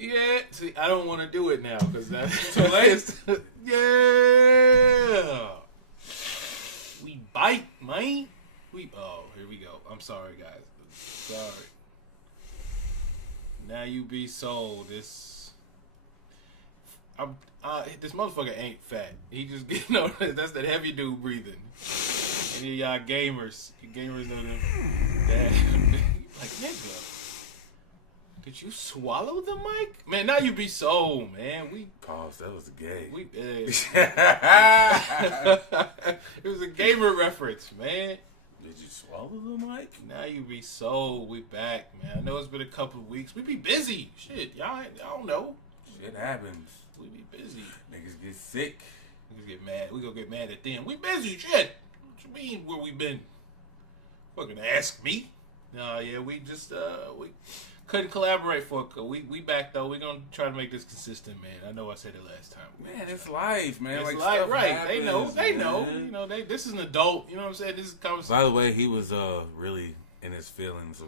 Yeah, see, I don't want to do it now because that's too late. Yeah, we bite, man. Here we go. I'm sorry, guys. Sorry. Now you be sold. This motherfucker ain't fat. He just that's that heavy dude breathing. Any of y'all gamers know them. That like nigga. Did you swallow the mic? Man, now you be sold, man. Pause. That was gay. It was a gamer reference, man. Did you swallow the mic? Now you be sold. We back, man. I know it's been a couple of weeks. We be busy. Shit, y'all don't know. Shit happens. We be busy. Niggas get sick. Niggas get mad. We gonna get mad at them. We busy, shit. What you mean, where we been? Fucking ask me. No, yeah, we just, we couldn't collaborate for a couple. We back, though. We gonna try to make this consistent, man. I know I said it last time. Man, it's life, man. It's like life, right. Happens, they know. You know, this is an adult. You know what I'm saying? This is conversation. By the way, he was really in his feelings.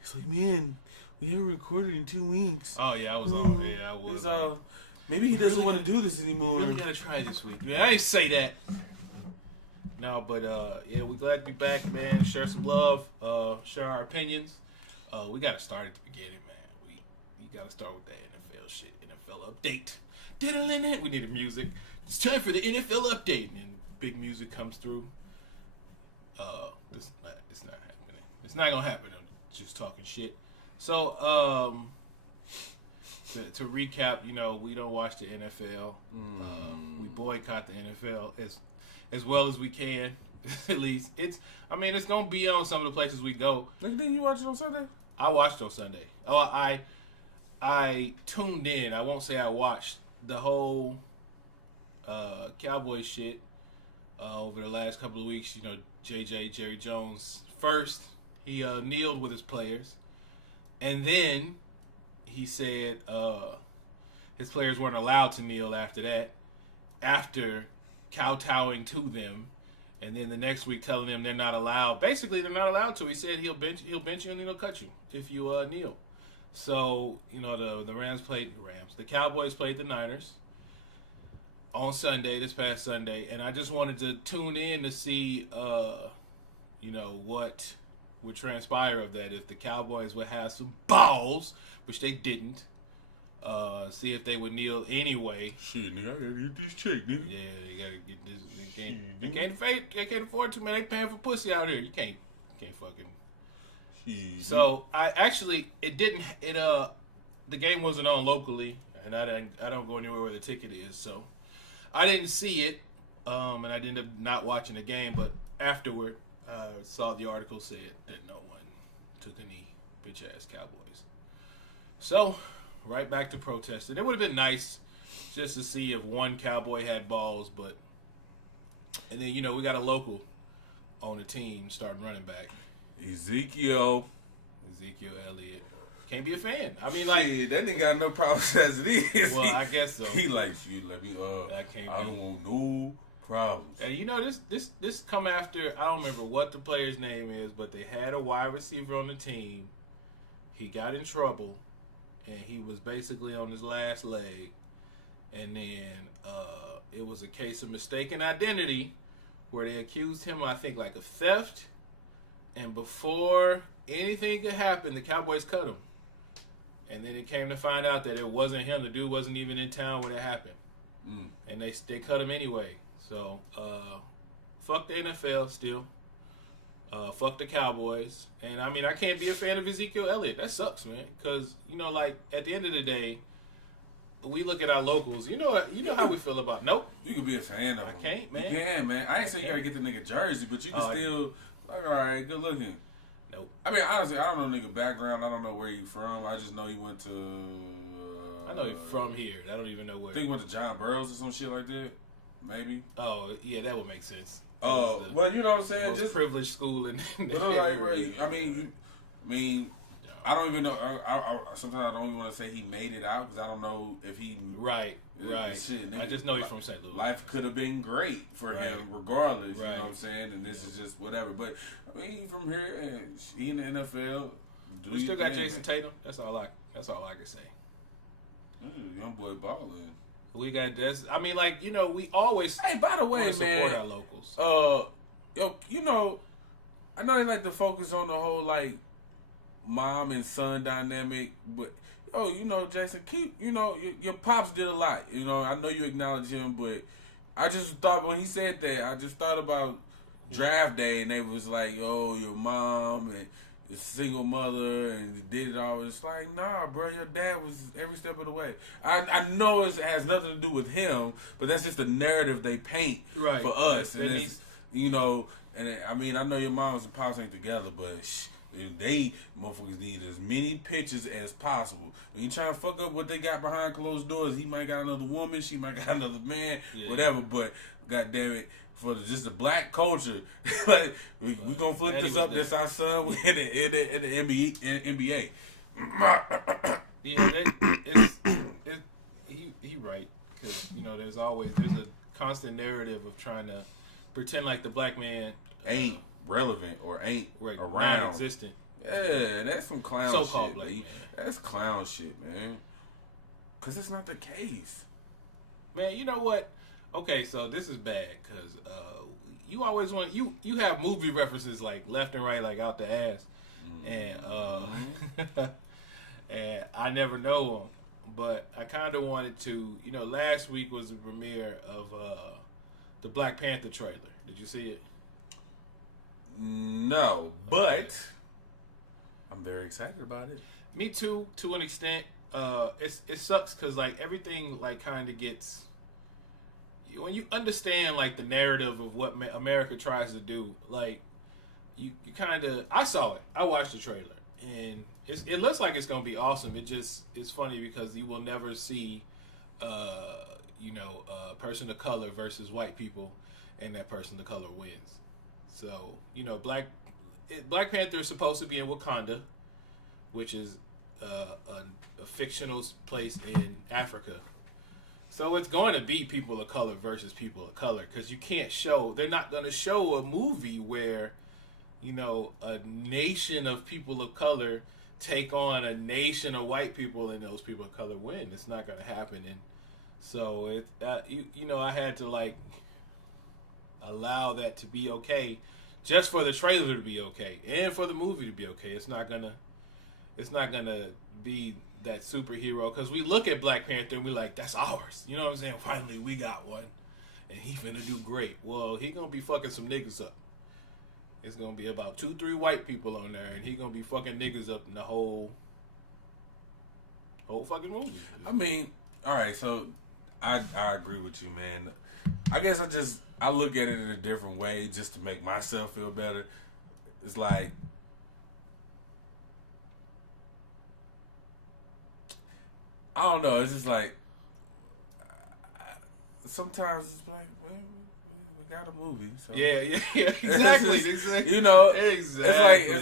He's like, man, we haven't recorded in 2 weeks. Oh, yeah, I was on. Yeah, I was. Maybe he doesn't want to do this anymore. We really gotta try this week. Yeah, I ain't say that. No, but yeah, we glad to be back, man. Share some love. Share our opinions. We gotta start at the beginning, man. We gotta start with that NFL shit. NFL update. We need the music. It's time for the NFL update, and big music comes through. It's not happening. It's not gonna happen. I'm just talking shit. So, to recap, you know, we don't watch the NFL. We boycott the NFL as well as we can. At least it's gonna be on some of the places we go. Didn't you watch it on Sunday? I watched on Sunday. Oh, I tuned in. I won't say I watched the whole Cowboys shit over the last couple of weeks. You know, Jerry Jones first he kneeled with his players, and then he said his players weren't allowed to kneel after that. After kowtowing to them, and then the next week telling them they're not allowed. Basically, they're not allowed to. He said he'll bench you and he'll cut you if you kneel. So, you know, the Cowboys played the Niners on Sunday, this past Sunday, and I just wanted to tune in to see, you know, what would transpire of that. If the Cowboys would have some balls, which they didn't. See if they would kneel anyway. Shit, nigga, I gotta get this check, nigga. Yeah, they gotta get this. They can't afford to, man. They paying for pussy out here. You can't fucking. Shit. So the game wasn't on locally, and I don't go anywhere where the ticket is, so I didn't see it, and I ended up not watching the game. But afterward, saw the article said that no one took a knee, bitch ass Cowboys. So. Right back to protesting. It would have been nice just to see if one Cowboy had balls, and then, you know, we got a local on the team starting running back. Ezekiel Elliott. Can't be a fan. I mean, like... Yeah, that nigga got no problems as it is. Well, I guess so. He like, shit, let me, I don't want no problems. And, you know, this come after, I don't remember what the player's name is, but they had a wide receiver on the team. He got in trouble. And he was basically on his last leg. And then it was a case of mistaken identity where they accused him, I think, like of theft. And before anything could happen, the Cowboys cut him. And then it came to find out that it wasn't him. The dude wasn't even in town when it happened. And they cut him anyway. So, fuck the NFL still. Fuck the Cowboys. And, I mean, I can't be a fan of Ezekiel Elliott. That sucks, man. Because, you know, like, at the end of the day, we look at our locals. You know how we feel about... Nope. You can be a fan of him. I can't, man. You can, man. I ain't saying you gotta get the nigga jersey, but you can still... Like, all right, good looking. Nope. I mean, honestly, I don't know nigga background. I don't know where you from. I just know he went to... I know he's from here. I don't even know where. I think he went to John Burroughs or some shit like that. Maybe. Oh, yeah, that would make sense. Oh, well, you know what I'm saying? Most just privileged school in but I'm like, right, I mean, I don't even know. I sometimes I don't even want to say he made it out because I don't know if he. Right. Shit, I just know he's from St. Louis. Life could have been great for him regardless. Right. You know what I'm saying? And this is just whatever. But I mean, he from here and he in the NFL. We still got Jason Tatum. That's all I can say. Young boy balling. We got this. I mean, like, you know, we always Hey, by the way, man, support our locals. Yo, you know, I know they like to focus on the whole like mom and son dynamic, but you know, Jason, your pops did a lot. You know, I know you acknowledge him, but I just thought when he said that, I just thought about draft day, and they was like, "Yo, your mom and your single mother, and did it all." It's like, nah, bro, your dad was every step of the way. I know it has nothing to do with him, but that's just the narrative they paint for us, and it's, you know, and I mean, I know your moms and pops ain't together, but they motherfuckers need as many pictures as possible. When you trying to fuck up what they got behind closed doors, he might got another woman, she might got another man, whatever. But goddamn it, for just the black culture, like we gonna flip this up. This our son in the NBA. Yeah, he right, because you know there's a constant narrative of trying to pretend like the black man ain't relevant or ain't around, non-existent. Yeah, that's some clown so-called shit. Black man. That's clown shit, man. Cause it's not the case. Man, you know what? Okay, so this is bad because you always want you have movie references like left and right, like out the ass, and and I never know them. But I kind of wanted to. You know, last week was the premiere of the Black Panther trailer. Did you see it? No, but I'm very excited about it. Me too, to an extent. It sucks because like everything like kind of gets when you understand like the narrative of what America tries to do. Like you kind of I saw it. I watched the trailer and it looks like it's gonna be awesome. It's funny because you will never see a person of color versus white people, and that person of color wins. So, you know, Black Panther is supposed to be in Wakanda, which is a fictional place in Africa. So it's going to be people of color versus people of color because they're not going to show a movie where, you know, a nation of people of color take on a nation of white people and those people of color win. It's not going to happen. And so, I had to, like, allow that to be okay just for the trailer to be okay and for the movie to be okay. It's not gonna be that superhero because we look at Black Panther and we're like, that's ours. You know what I'm saying? Finally, we got one, and he finna do great. Well, he gonna be fucking some niggas up. It's gonna be about 2-3 white people on there, and he gonna be fucking niggas up in the whole fucking movie. I mean, all right, so I agree with you, man. I guess I look at it in a different way just to make myself feel better. It's like, I don't know. It's just like sometimes it's like, well, we got a movie. So. Yeah, exactly, exactly. You know, exactly.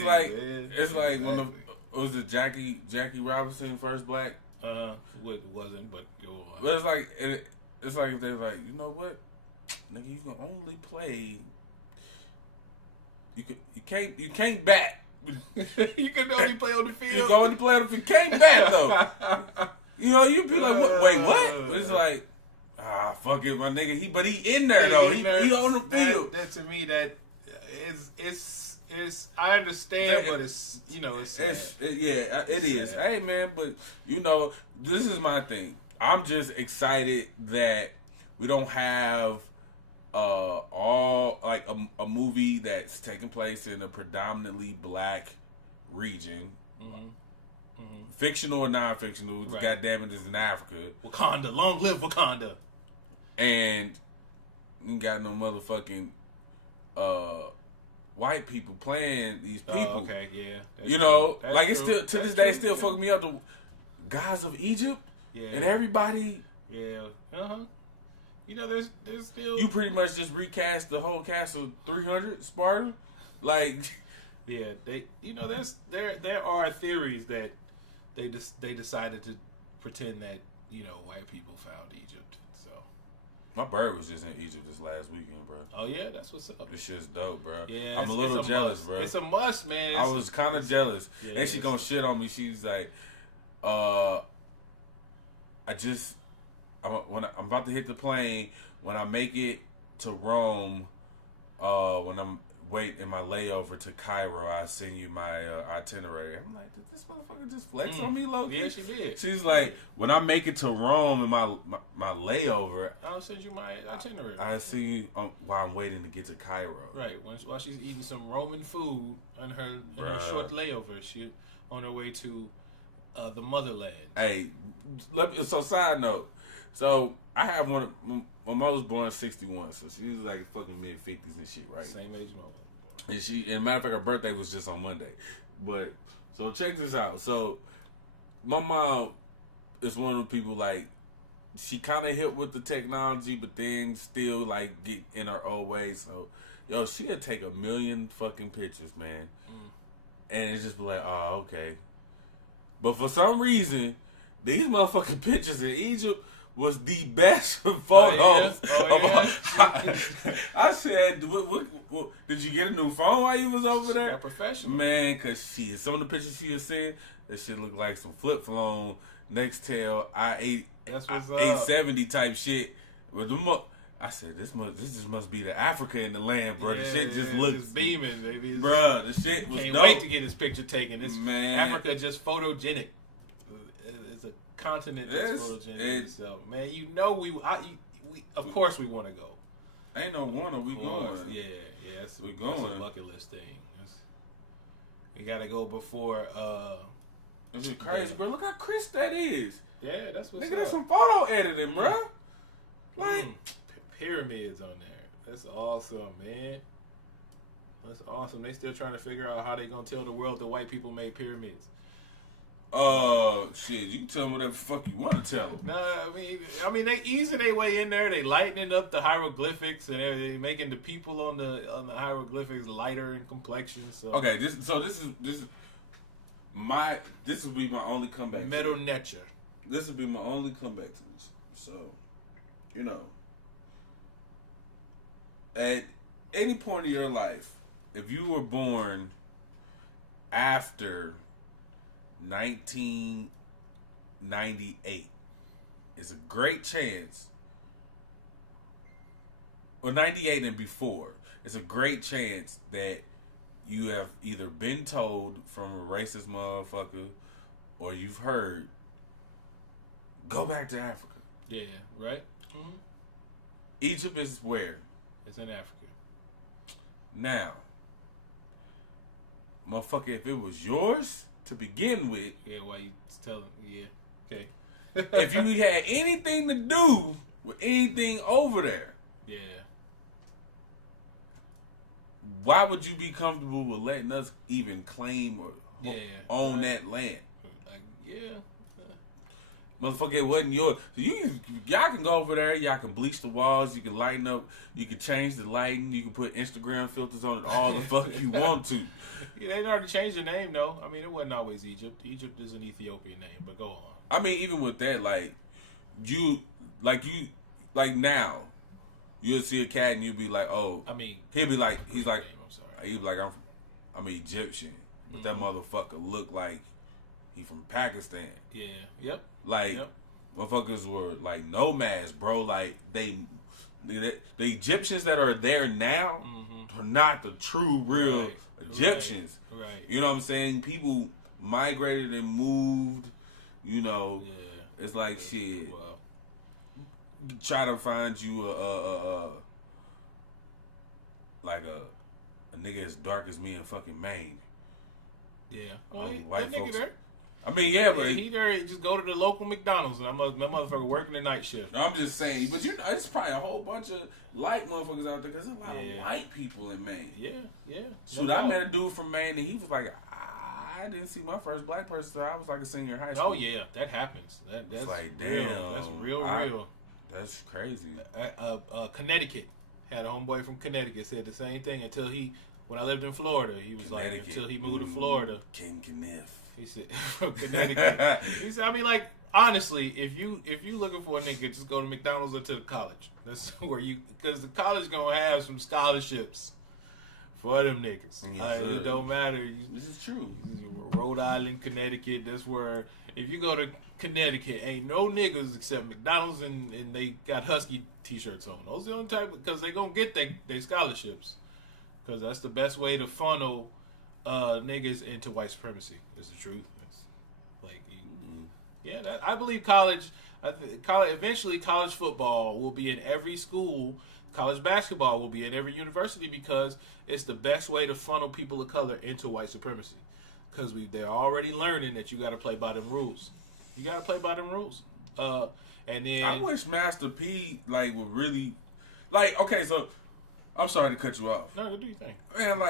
It's like when was it Jackie Robinson first black? It wasn't, but go on. But it's like if they're like, you know what, nigga, you can only play. You can't bat. You can only play on the field. You can only play on the field. You can't bat though. You know, you'd be like, what? Wait, what? But it's like, fuck it, my nigga. He in there though. He on the field. That to me, that is I understand, but it's it's sad. It is. Hey man, but you know, this is my thing. I'm just excited that we don't have all like a movie that's taking place in a predominantly black region. Mm-hmm. Mm-hmm. Fictional or non-fictional, right. Goddamn it, is in Africa. Wakanda, long live Wakanda. And you got no motherfucking white people playing these people. Okay, yeah. You know, like it's still to this day, it's still fucking me up. The guys of Egypt, and everybody. Yeah. You know, there's still. You pretty much just recast the whole cast of 300 Sparta, like. Yeah, there are theories that they decided to pretend that white people found Egypt. So my bird was just in Egypt this last weekend, bro. Oh yeah, that's what's up. This shit's dope, bro. Yeah, I'm a little jealous, bro. It's a must, man. I was kind of jealous, and she gonna shit on me. She's like, I'm about to hit the plane. When I make it to Rome, when I'm in my layover to Cairo, I send you my itinerary. I'm like, did this motherfucker just flex on me, low-key? Yeah, she did. She's like, when I make it to Rome in my layover, I'll send you my itinerary. I see you while I'm waiting to get to Cairo. Right, while she's eating some Roman food in her short layover, she on her way to the motherland. Hey, so side note, so I have one. My mother was born in 61, so she was like fucking mid-50s and shit, right? Same age mother. And matter of fact, her birthday was just on Monday. But so check this out. So my mom is one of the people like she kind of hit with the technology, but then still like get in her old ways. So yo, she'll take 1 million fucking pictures, man, and it's just be like, oh, okay. But for some reason, these motherfucking pictures in Egypt was the best photos. I said, what, did you get a new phone while you was over there? Got professional. Man, because some of the pictures she was seeing, that shit looked like some flip-flown, Nextel, I-870 type shit. But I said, this just must be the Africa in the land, bro. Yeah, the shit just looks just beaming, baby. Bro, the shit was can't dope. wait to get his picture taken. Man. Africa just photogenic. It's a continent that's photogenic. So, man, you know we of course we want to go. Ain't no wonder we going. Yeah, we going. That's a bucket list thing. We gotta go before. It's crazy, bro. Look how crisp that is. Yeah, that's what's Nigga, up. that's some photo editing, bro. Like pyramids on there. That's awesome, man. That's awesome. They still trying to figure out how they gonna tell the world that white people made pyramids. Shit, you can tell them whatever the fuck you want to tell them. Nah, I mean, they easing their way in there. They lightening up the hieroglyphics and everything, making the people on the hieroglyphics lighter in complexion. So okay, this will be my only comeback. Metal Netcher. This will be my only comeback to this. So, you know, at any point in your life, if you were born after 1998, it's a great chance, or 98 and before, it's a great chance that you have either been told from a racist motherfucker or you've heard, go back to Africa. Yeah, right? Mm-hmm. Egypt is where? It's in Africa. Now, motherfucker, if it was yours to begin with. Yeah, why you telling? Yeah, okay. If you had anything to do with anything over there. Yeah. Why would you be comfortable with letting us even claim or own that land? Like, yeah. Motherfucker, it wasn't yours. So y'all can go over there. Y'all can bleach the walls. You can lighten up. You can change the lighting. You can put Instagram filters on it. All the fuck you want to. Yeah, they already changed the name though. I mean, it wasn't always Egypt. Egypt is an Ethiopian name, but go on. I mean, even with that, now, you'll see a cat and you'll be like, oh. I mean, he'll be like, he's like, I'm sorry. He'll be like, I'm Egyptian, but that motherfucker look like he from Pakistan. Yeah. Yep. Like, motherfuckers were like nomads, bro. Like the Egyptians that are there now are not the true, real Egyptians. Right. You know what I'm saying? People migrated and moved. You know, it's like shit. Well, try to find you a nigga as dark as me in fucking Maine. Yeah. Well, white that nigga folks. there. I mean, yeah, but he there. Just go to the local McDonald's, and that motherfucker working the night shift. I'm just saying, but you know, it's probably a whole bunch of light motherfuckers out there because there's a lot of white people in Maine. Yeah. Shoot, I met a dude from Maine, and he was like, I didn't see my first black person until I was like a senior in high school. Oh yeah, that happens. That's like, real. damn, That's real. That's crazy. Connecticut had a homeboy from Connecticut said the same thing when I lived in Florida. He was like, until he moved to Florida. King Kniff. He said from Connecticut. He said, I mean, like, honestly, if you looking for a nigga, just go to McDonald's or to the college. That's where because the college gonna have some scholarships for them niggas. Yes, it don't matter. This is true. Rhode Island, Connecticut. That's where if you go to Connecticut, ain't no niggas except McDonald's and they got Husky t-shirts on. Those are the only type because they gonna get they scholarships because that's the best way to funnel niggas into white supremacy. Is the truth. It's like, yeah, I believe college. Eventually, college football will be in every school. College basketball will be in every university because it's the best way to funnel people of color into white supremacy. Because they're already learning that you got to play by them rules. You got to play by them rules. And then I wish Master P would really okay. So I'm sorry to cut you off. No, what do you think? Man,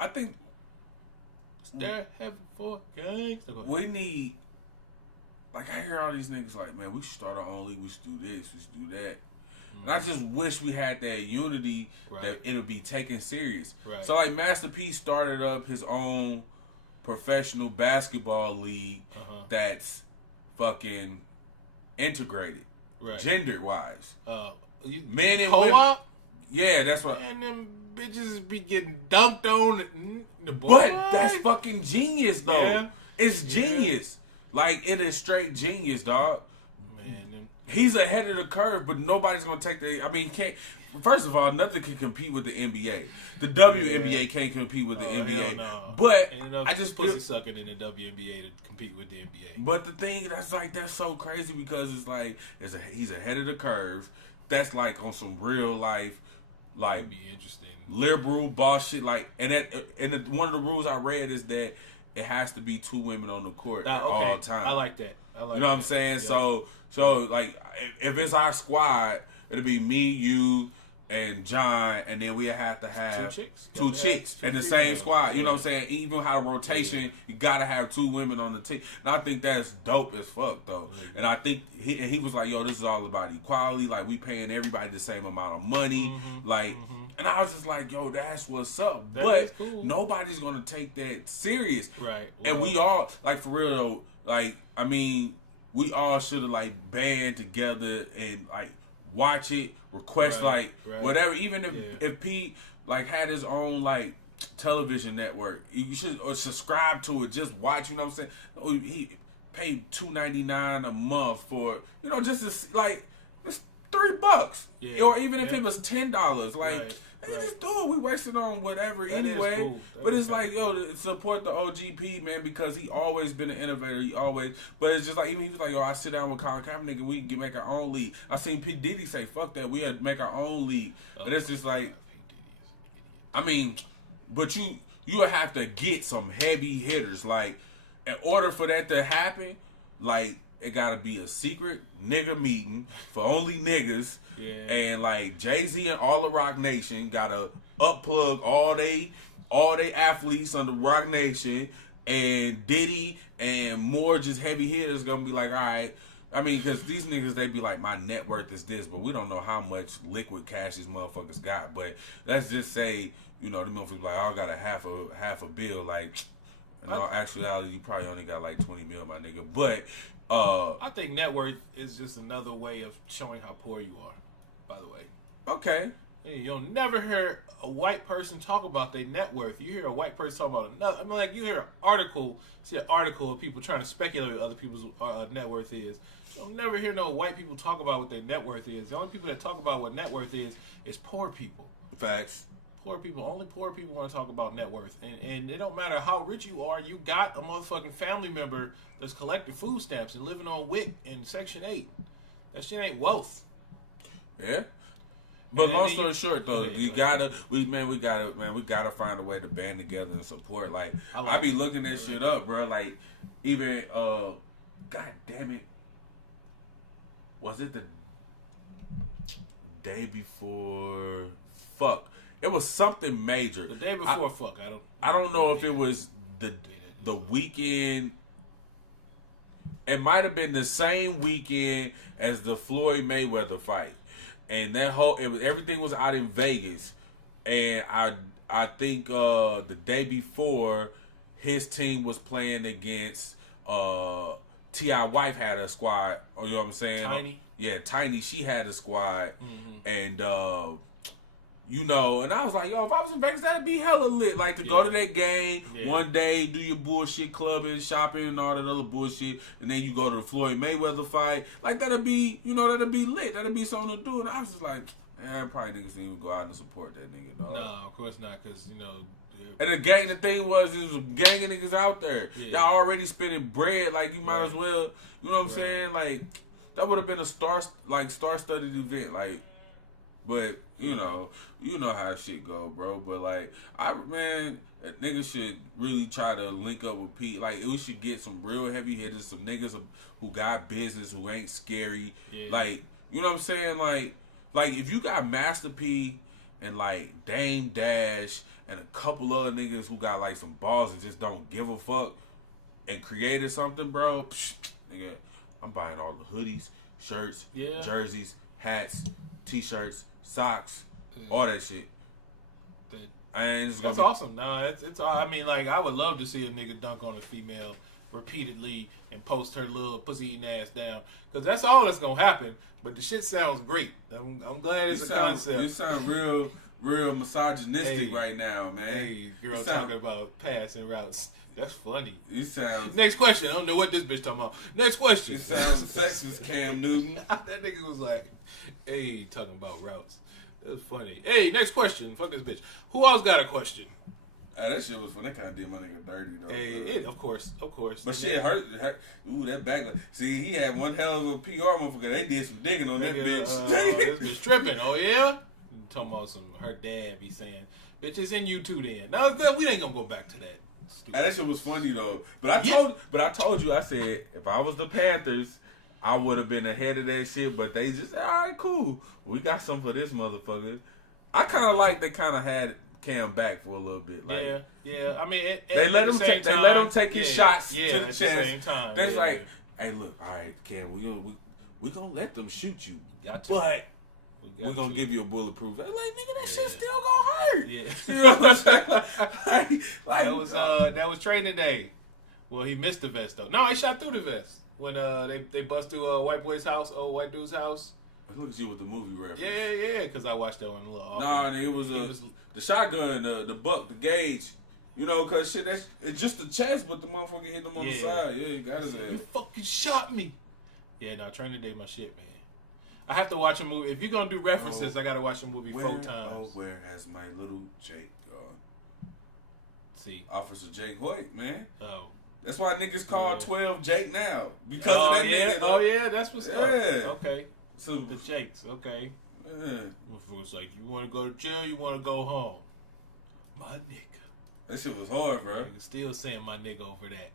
I think they're heaven for gangs. We need. I hear all these niggas man, we should start our own league. We should do this. We should do that. And I just wish we had that unity that it would be taken serious. Right. So Master P started up his own professional basketball league that's fucking integrated, gender wise. Men and women. Co-op? Yeah, that's what. And them bitches be getting dunked on. But that's fucking genius, though. Yeah. It's genius. It is straight genius, dog. Man, he's ahead of the curve, but nobody's gonna take the. I mean, he can't. First of all, nothing can compete with the NBA. The WNBA can't compete with the NBA. No. But I just pussy sucking in the WNBA to compete with the NBA. But the thing that's so crazy because he's ahead of the curve. That's on some real life, It'd be interesting. Liberal boss shit. One of the rules I read is that it has to be 2 women on the court at all times. I like that. You know what I'm saying? Yeah. So if it's our squad, it'll be me, you, and John, and then we have to have two chicks in the same squad. You know what I'm saying? Even how rotation, you gotta have 2 women on the team. And I think that's dope as fuck though. And I think he was like, yo, this is all about equality. We paying everybody the same amount of money. And I was just like, yo, that's what's up. But cool. Nobody's gonna take that serious. Right. Well, and we all for real though, we all should have band together and watch it, request whatever. Even if Pete had his own television network, you should subscribe to it. Just watch. You know what I'm saying? He paid $2.99 a month for just it's $3. Yeah. Or even if it was $10, just do it. We wasted on whatever that anyway. Cool. But it's support the OGP, man, because he always been an innovator. But it's just even he was I sit down with Colin Kaepernick and we can make our own league. I seen P. Diddy say, fuck that, we had to make our own league. But it's just but you would have to get some heavy hitters. In order for that to happen, it gotta be a secret nigga meeting for only niggas. Yeah. And Jay-Z and all of Rock Nation gotta upplug all they athletes under Rock Nation, and Diddy and more just heavy hitters gonna be all right. I mean, because these niggas, they be my net worth is this, but we don't know how much liquid cash these motherfuckers got. But let's just say, the motherfuckers I got a half a bill. In all actuality, you probably only got 20 mil, my nigga. But I think net worth is just another way of showing how poor you are, by the way. Okay. You'll never hear a white person talk about their net worth. You hear a white person talk about another. I mean, you hear see an article of people trying to speculate what other people's net worth is. You'll never hear no white people talk about what their net worth is. The only people that talk about what net worth is poor people. Facts. Poor people. Only poor people want to talk about net worth. And it don't matter how rich you are, you got a motherfucking family member that's collecting food stamps and living on WIC in Section 8. That shit ain't wealth. Yeah. But long story short, though, we gotta find a way to band together and support. I be looking that shit up, bro. Even God damn it, was it the day before? Fuck, it was something major. The day before, I don't know if it was the weekend. It might have been the same weekend as the Floyd Mayweather fight. And everything was out in Vegas, and I think the day before his team was playing against T.I. wife had a squad. You know what I'm saying? Tiny. Yeah, Tiny. She had a squad, and you know, and I was like, yo, if I was in Vegas, that'd be hella lit. Like, to go to that game one day, do your bullshit clubbing, shopping, and all that other bullshit, and then you go to the Floyd Mayweather fight. Like, that'd be, you know, that'd be lit. That'd be something to do. And I was just like, man, probably niggas didn't even go out and support that nigga, dog. No, of course not, because, you know. And the thing was, it was a gang of niggas out there. Yeah. Y'all already spending bread, like, you might as well, you know what I'm saying? Like, that would have been a star-studded event, like, but, you know how shit go, bro. But, like, niggas should really try to link up with Pete. Like, we should get some real heavy hitters, some niggas who got business, who ain't scary. Yeah. Like, you know what I'm saying? Like, if you got Master P and, like, Dame Dash and a couple other niggas who got, like, some balls and just don't give a fuck and created something, bro, nigga, I'm buying all the hoodies, shirts, jerseys, hats, T-shirts, socks, all that shit. That's awesome. No, it's. I mean, like, I would love to see a nigga dunk on a female repeatedly and post her little pussy eating ass down, because that's all that's gonna happen. But the shit sounds great. I'm glad it's a concept. You sound real misogynistic right now, man. Hey, girl, talking about passing routes. That's funny. You sound. Next question. I don't know what this bitch talking about. Next question. You sound sexist, Cam Newton. That nigga was like, hey, talking about routes. That was funny. Hey, next question. Fuck this bitch. Who else got a question? That shit was fun. That kind of did my nigga dirty, though. Hey, of course. But shit hurt. Ooh, that back. See, he had one hell of a PR motherfucker. They did some digging on that bitch. This bitch tripping. Oh, yeah? Talking about her dad be saying, bitch, it's in you too then. No, we ain't gonna go back to that. That shit was funny though. But I told you, I said, if I was the Panthers, I would have been ahead of that shit. But they just said, all right, cool. We got something for this motherfucker. I kind of like they kind of had Cam back for a little bit. Like, yeah. I mean, they let him take his shots to the at chest. The same time. That's like, hey, look, all right, Cam, we gonna let them shoot you, but we're gonna give you a bulletproof. Like, nigga, that shit still gonna hurt. Yeah. You know what I'm saying? That was training day. Well, he missed the vest though. No, he shot through the vest when they bust through a white boy's house, old white dude's house. Look at you with the movie reference. Yeah, because I watched that one a little. Nah, it was the shotgun, the buck, the gauge. You know, cause shit, it's just the chest, but the motherfucker hit him on the side. Yeah, he got his ass. You fucking shot me. Yeah, no, training day, my shit, man. I have to watch a movie. If you're gonna do references, I gotta watch a movie 4 times. Oh, where has my little Jake gone? See, Officer Jake Hoyt, man. Oh, that's why niggas call 12 Jake now because of that nigga. Oh yeah, that's what's up. Okay, so the Jakes. Okay. Yeah. It's like, you want to go to jail, you want to go home. My nigga. That shit was hard, bro. Nigga still saying my nigga over that.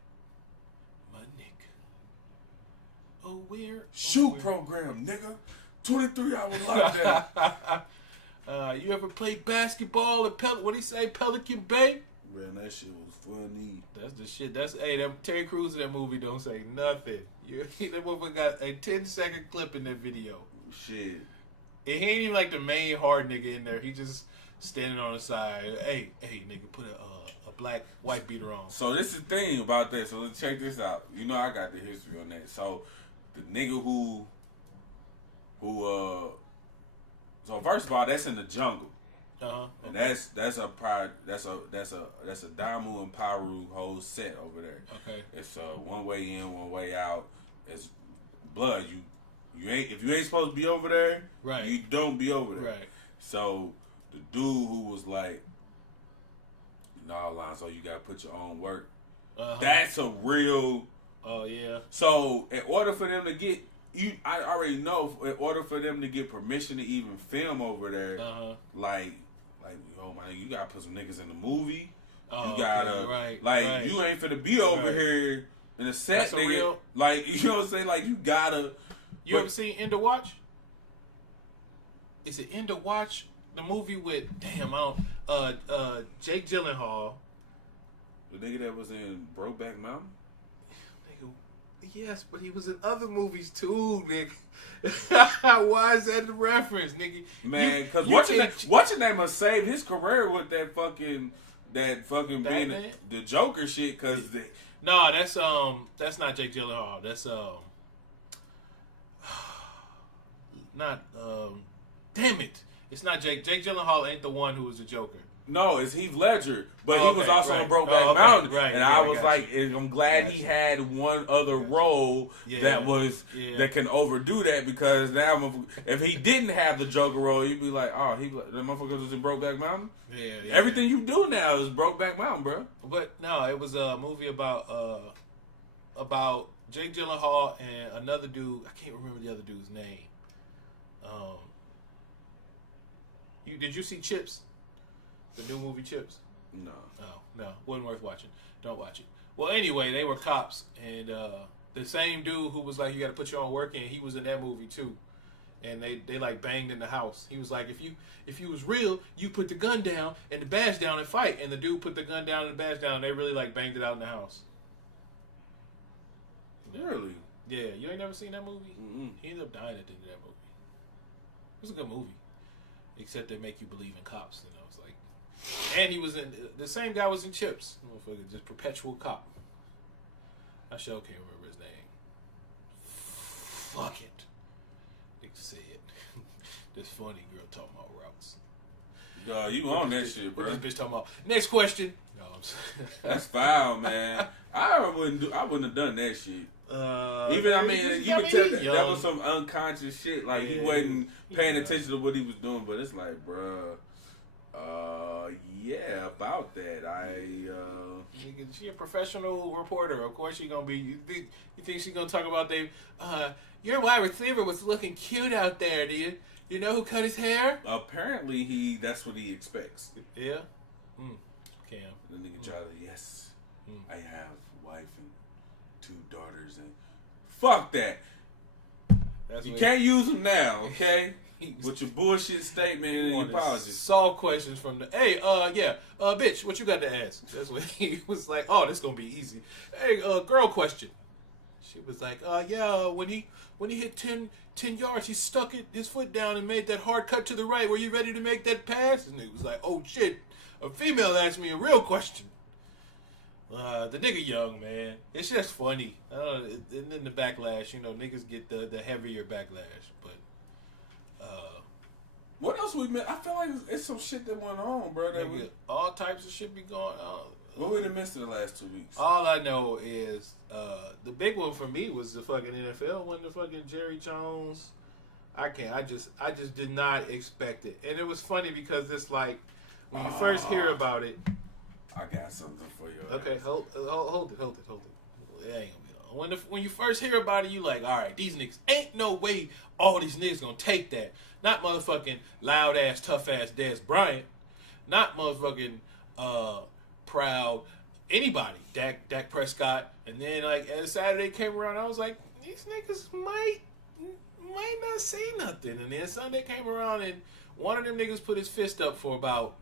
My nigga. Oh, where? Shoot program, nigga. 23-hour lockdown. You ever played basketball at what he say, Pelican Bay? Man, that shit was funny. That's the shit. That Terry Crews in that movie don't say nothing. That motherfucker got a 10-second clip in that video. Shit. And he ain't even like the main hard nigga in there. He just standing on the side. Hey, nigga, put a black white beater on. So this is the thing about that. So let's check this out. You know I got the history on that. So the nigga who so first of all, that's in the jungle. And that's a Damu and Paru whole set over there. Okay. It's one way in, one way out. It's blood. You ain't, if you ain't supposed to be over there, right, you don't be over there. Right. So the dude who was like, "Nah, Lonzo, you gotta put your own work." That's a real. Oh yeah. So in order for them to get I already know. In order for them to get permission to even film over there, like, oh man, you gotta put some niggas in the movie. You gotta, right. You ain't finna be over here in a set, nigga. Real... Like, you know what I'm saying? Like, you gotta. You ever seen End of Watch? Is it End of Watch? The movie with Jake Gyllenhaal. The nigga that was in Brokeback Mountain? Yes, but he was in other movies too, nigga. Why is that the reference, nigga? Man, because what's your name must save his career with that fucking being the Joker shit. Cause no, that's not Jake Gyllenhaal. That's not damn it. It's not Jake. Jake Gyllenhaal ain't the one who was the Joker. No, it's Heath Ledger, but Oh, he was okay, also right. on Brokeback Oh, okay, Mountain, right, and yeah, I I was got like, you. I'm glad Got he you. had one other role that was that can overdo that, because now if he didn't have the Joker role, you'd be like, oh, the motherfucker was in Brokeback Mountain. Yeah. Everything you do now is Brokeback Mountain, bro. But no, it was a movie about Jake Gyllenhaal and another dude. I can't remember the other dude's name. Did you see Chips? The new movie Chips? No. Oh, no. Wasn't worth watching. Don't watch it. Well, anyway, they were cops, and the same dude who was like, you got to put your own work in, he was in that movie too. And they like banged in the house. He was like, if you was real, you put the gun down and the badge down and fight. And the dude put the gun down and the badge down, and they really like banged it out in the house. Really? Yeah, you ain't never seen that movie? Mm-mm. He ended up dying at the end of that movie. It was a good movie. Except they make you believe in cops. And I was like... And he was in... The same guy was in Chips. Motherfucker, just perpetual cop. I sure can't remember his name. Fuck it. Nigga say it. This funny girl talking about routes. Yo, you on that shit, bro. What this bitch talking about? Next question. No, I'm sorry. That's foul, man. I wouldn't have done that shit. Even, I mean, you could tell that was some unconscious shit. Like, he wasn't paying attention to what he was doing. But it's like, bruh, yeah, about that. She a professional reporter. Of course she gonna be. You think she gonna talk about your wide receiver was looking cute out there, do you? You know who cut his hair? Apparently, that's what he expects. Yeah? Cam. The nigga try to, yes, I have wife and 2 daughters, and fuck that. You can't use them now, okay? With your bullshit statement and your apologies. Solve questions from the... Hey, bitch, what you got to ask? That's what he was like, oh, this gonna be easy. Hey, girl question. She was like, when he hit 10 yards, he stuck his foot down and made that hard cut to the right. Were you ready to make that pass? And he was like, oh, shit. A female asked me a real question. The nigga young, man. It's just funny. And then the backlash, niggas get the heavier backlash. But, what else we missed? I feel like it's some shit that went on, bro. All types of shit be going on. What we done missed in the last 2 weeks? All I know is the big one for me was the fucking NFL when the fucking Jerry Jones. I just did not expect it, and it was funny because it's like when you first hear about it. I got something for you. Okay, hold it. It ain't gonna be long. When you first hear about it, you like, all right, these niggas ain't no way all these niggas gonna take that. Not motherfucking loud ass, tough ass Des Bryant. Not motherfucking proud anybody. Dak Prescott. And then like as Saturday came around, I was like, these niggas might not say nothing. And then Sunday came around and one of them niggas put his fist up for about,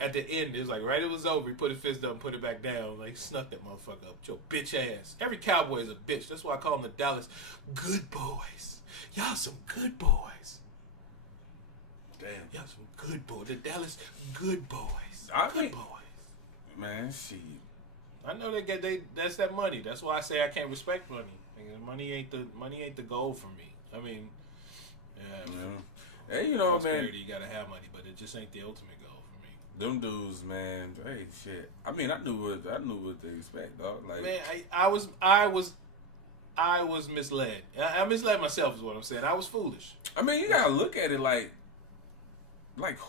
at the end, it was like right it was over, he put his fist up and put it back down. Like, snuck that motherfucker up. Your bitch ass. Every Cowboy is a bitch. That's why I call them the Dallas good boys. Y'all some good boys. Damn. Y'all some good boys. The Dallas good boys. Good boys. Man, shit. I know that's that money. That's why I say I can't respect money. Money ain't the goal for me. I mean, hey, man, you gotta have money, but it just ain't the ultimate goal for me. Them dudes, man. Hey, shit. I mean, I knew what to expect, dog. Like, man, I was misled. I misled myself, is what I'm saying. I was foolish. I mean, you gotta look at it like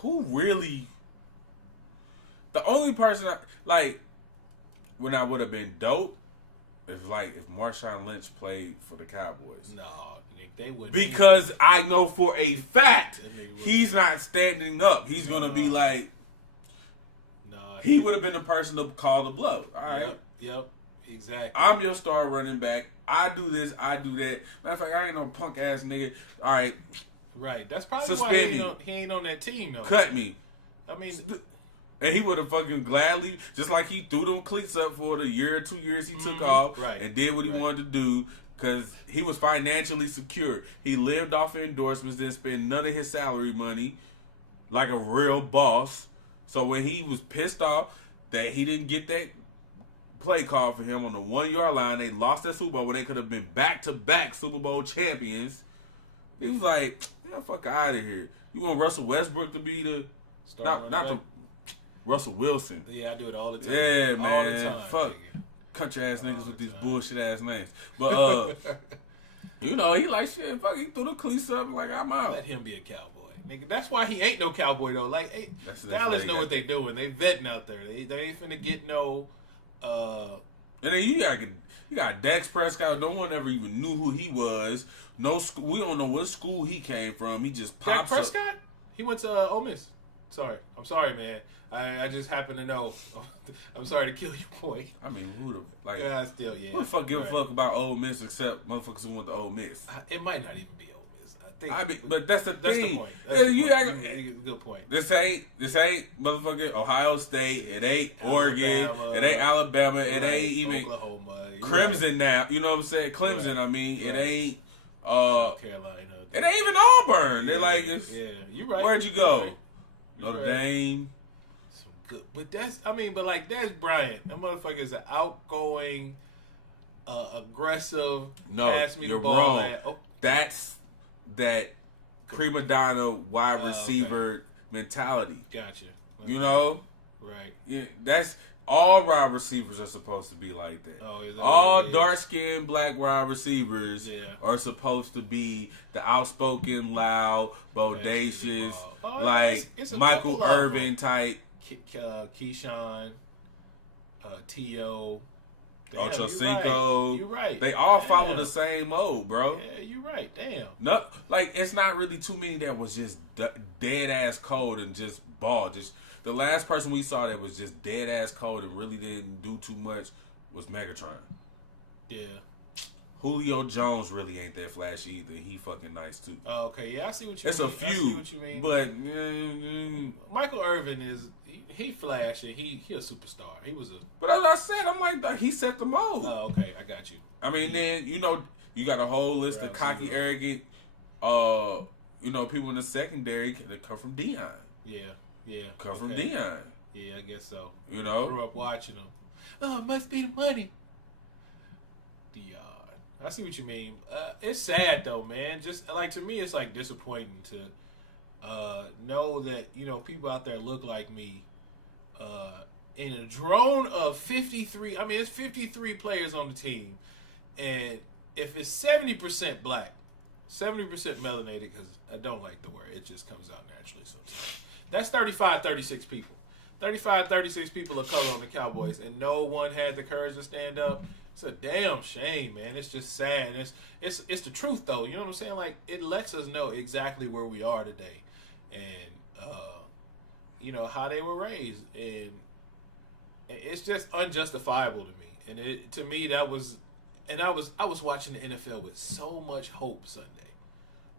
who really? The only person when I would have been dope if Marshawn Lynch played for the Cowboys. No, Nick, they wouldn't. Because I know for a fact he's not standing up. He's gonna be like, he would have been the person to call the blow. All right. Yep. Exactly. I'm your star running back. I do this. I do that. Matter of fact, I ain't no punk ass nigga. All right. Right. That's probably Suspend why he ain't on that team though. Cut me. I mean. And he would have fucking gladly, just like he threw them cleats up for the year or 2 years he took off and did what he wanted to do because he was financially secure. He lived off of endorsements, didn't spend none of his salary money like a real boss. So when he was pissed off that he didn't get that play call for him on the 1 yard line, they lost that Super Bowl when they could have been back-to-back Super Bowl champions. He was like, "Yeah, fuck out of here." You want Russell Westbrook to be the Star not the Russell Wilson. Yeah, I do it all the time. Yeah, man. All the time. Fuck country ass niggas with these bullshit ass names. But you know, he like shit. Fuck, he threw the cleats up like I'm out. Let him be a cowboy, nigga. That's why he ain't no cowboy though. Like, hey, That's Dallas know what they doing. They vetting out there. They ain't finna get no. And then you got Dax Prescott. No one ever even knew who he was. No school. We don't know what school he came from. He just pops Dak Prescott? Up. He went to Ole Miss. Sorry, I'm sorry, man. I just happen to know. I'm sorry to kill you, boy. I mean, who the like? Still, yeah. Who the fuck give a fuck about Ole Miss except motherfuckers who went to Ole Miss? It might not even be Ole Miss. I think. But that's the thing. That's the point. Good point. This ain't motherfucking Ohio State. It ain't Oregon. It ain't Alabama. It ain't even Oklahoma. Crimson now. You know what I'm saying? Clemson. Right. I mean, it ain't South Carolina. It ain't even Auburn. They're like, you right. Where'd you go? Notre Dame. Some good, but that's Des Bryant. That motherfucker is an outgoing, aggressive. No, pass me you're the ball wrong. Oh. That's that prima donna wide receiver mentality. Gotcha. Okay. You know, right? Yeah, that's all wide receivers are supposed to be like that. Oh, is that all dark-skinned black wide receivers are supposed to be the outspoken, loud, bodacious, it's Michael Irvin type. Keyshawn, T.O. Ochocinco. You're right. They all follow the same mode, bro. Yeah, you're right. Damn. No, like it's not really too many that was just dead ass cold and just ball. Just the last person we saw that was just dead ass cold and really didn't do too much was Megatron. Yeah. Julio Jones really ain't that flashy either. He fucking nice too. Oh, okay. Yeah, I see what you mean. It's a few, I see what you mean. But Michael Irvin is he flashy. He a superstar. He was a. But as I said, I'm like he set the mode. Oh, okay. I got you. I mean, then you know you got a whole list of cocky, arrogant, people in the secondary that come from Dion. Yeah. Come from Dion. Yeah, I guess so. You know, I grew up watching them. Oh, it must be the money. Dion. I see what you mean. It's sad though, man. Just like to me, it's like disappointing to know that people out there look like me. In a drone of 53, I mean, it's 53 players on the team, and if it's 70% black, 70% melanated, because I don't like the word, it just comes out naturally sometimes. That's 35, 36 people. 35, 36 people of color on the Cowboys, and no one had the courage to stand up. It's a damn shame, man. It's just sad. It's the truth, though. You know what I'm saying? Like, it lets us know exactly where we are today, and how they were raised, and it's just unjustifiable to me. And to me, that was, and I was watching the NFL with so much hope Sunday,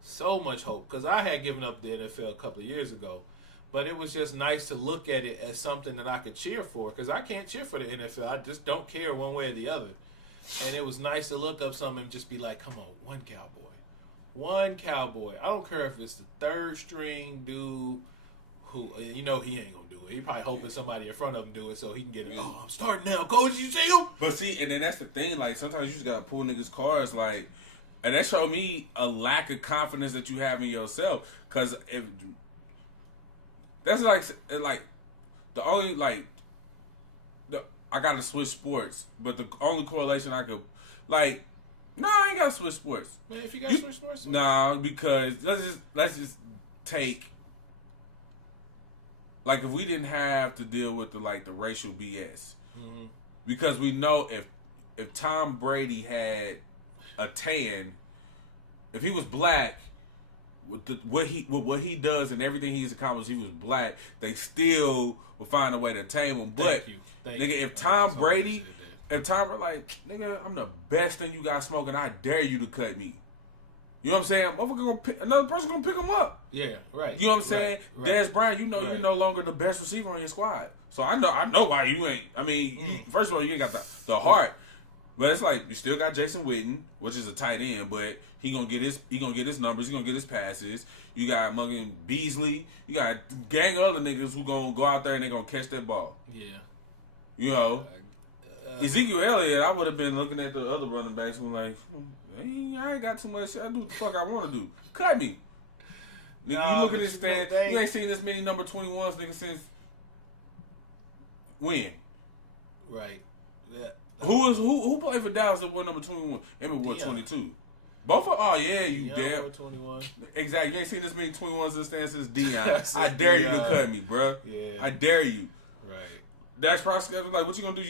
so much hope, because I had given up the NFL a couple of years ago, but it was just nice to look at it as something that I could cheer for, because I can't cheer for the NFL. I just don't care one way or the other. And it was nice to look up something and just be like, come on, one cowboy. I don't care if it's the third string dude who, he ain't gonna do it. He probably hoping somebody in front of him do it so he can get it. Oh, I'm starting now, coach. You see him? But see, and then that's the thing. Like, sometimes you just gotta pull niggas' cards. Like, and that showed me a lack of confidence that you have in yourself. Cause if that's like the only I gotta switch sports, but the only correlation I could I ain't gotta switch sports. Man, if you gotta switch sports, because let's just take. Like, if we didn't have to deal with the racial BS, because we know if Tom Brady had a tan, if he was black, with what he does and everything he's accomplished, he was black, they still will find a way to tame him. But nigga, if Tom Brady nigga, I'm the best thing you got smoking, I dare you to cut me. You know what I'm saying? Another person gonna pick him up. Yeah, right. You know what I'm saying? Right. Des Bryant, you're no longer the best receiver on your squad. So I know why you ain't. I mean, first of all, you ain't got the heart. But it's like you still got Jason Witten, which is a tight end, but he gonna get his numbers, he gonna get his passes. You got mugging Beasley, you got a gang of other niggas who gonna go out there and they gonna catch that ball. Yeah. You know, Ezekiel Elliott, I would have been looking at the other running backs who like, I ain't got too much shit. I do what the fuck I want to do. Cut me. Nigga, you look at this stand. You ain't seen this many number 21s, nigga, since when? Right. Yeah. Who played for Dallas that wore number 21? Emmitt wore 22. Both of you damn. 21. Exactly. You ain't seen this many 21s in the stand since Deion. I dare you to cut me, bro. Yeah. I dare you. Right. Dax Prescott was like, what you gonna do?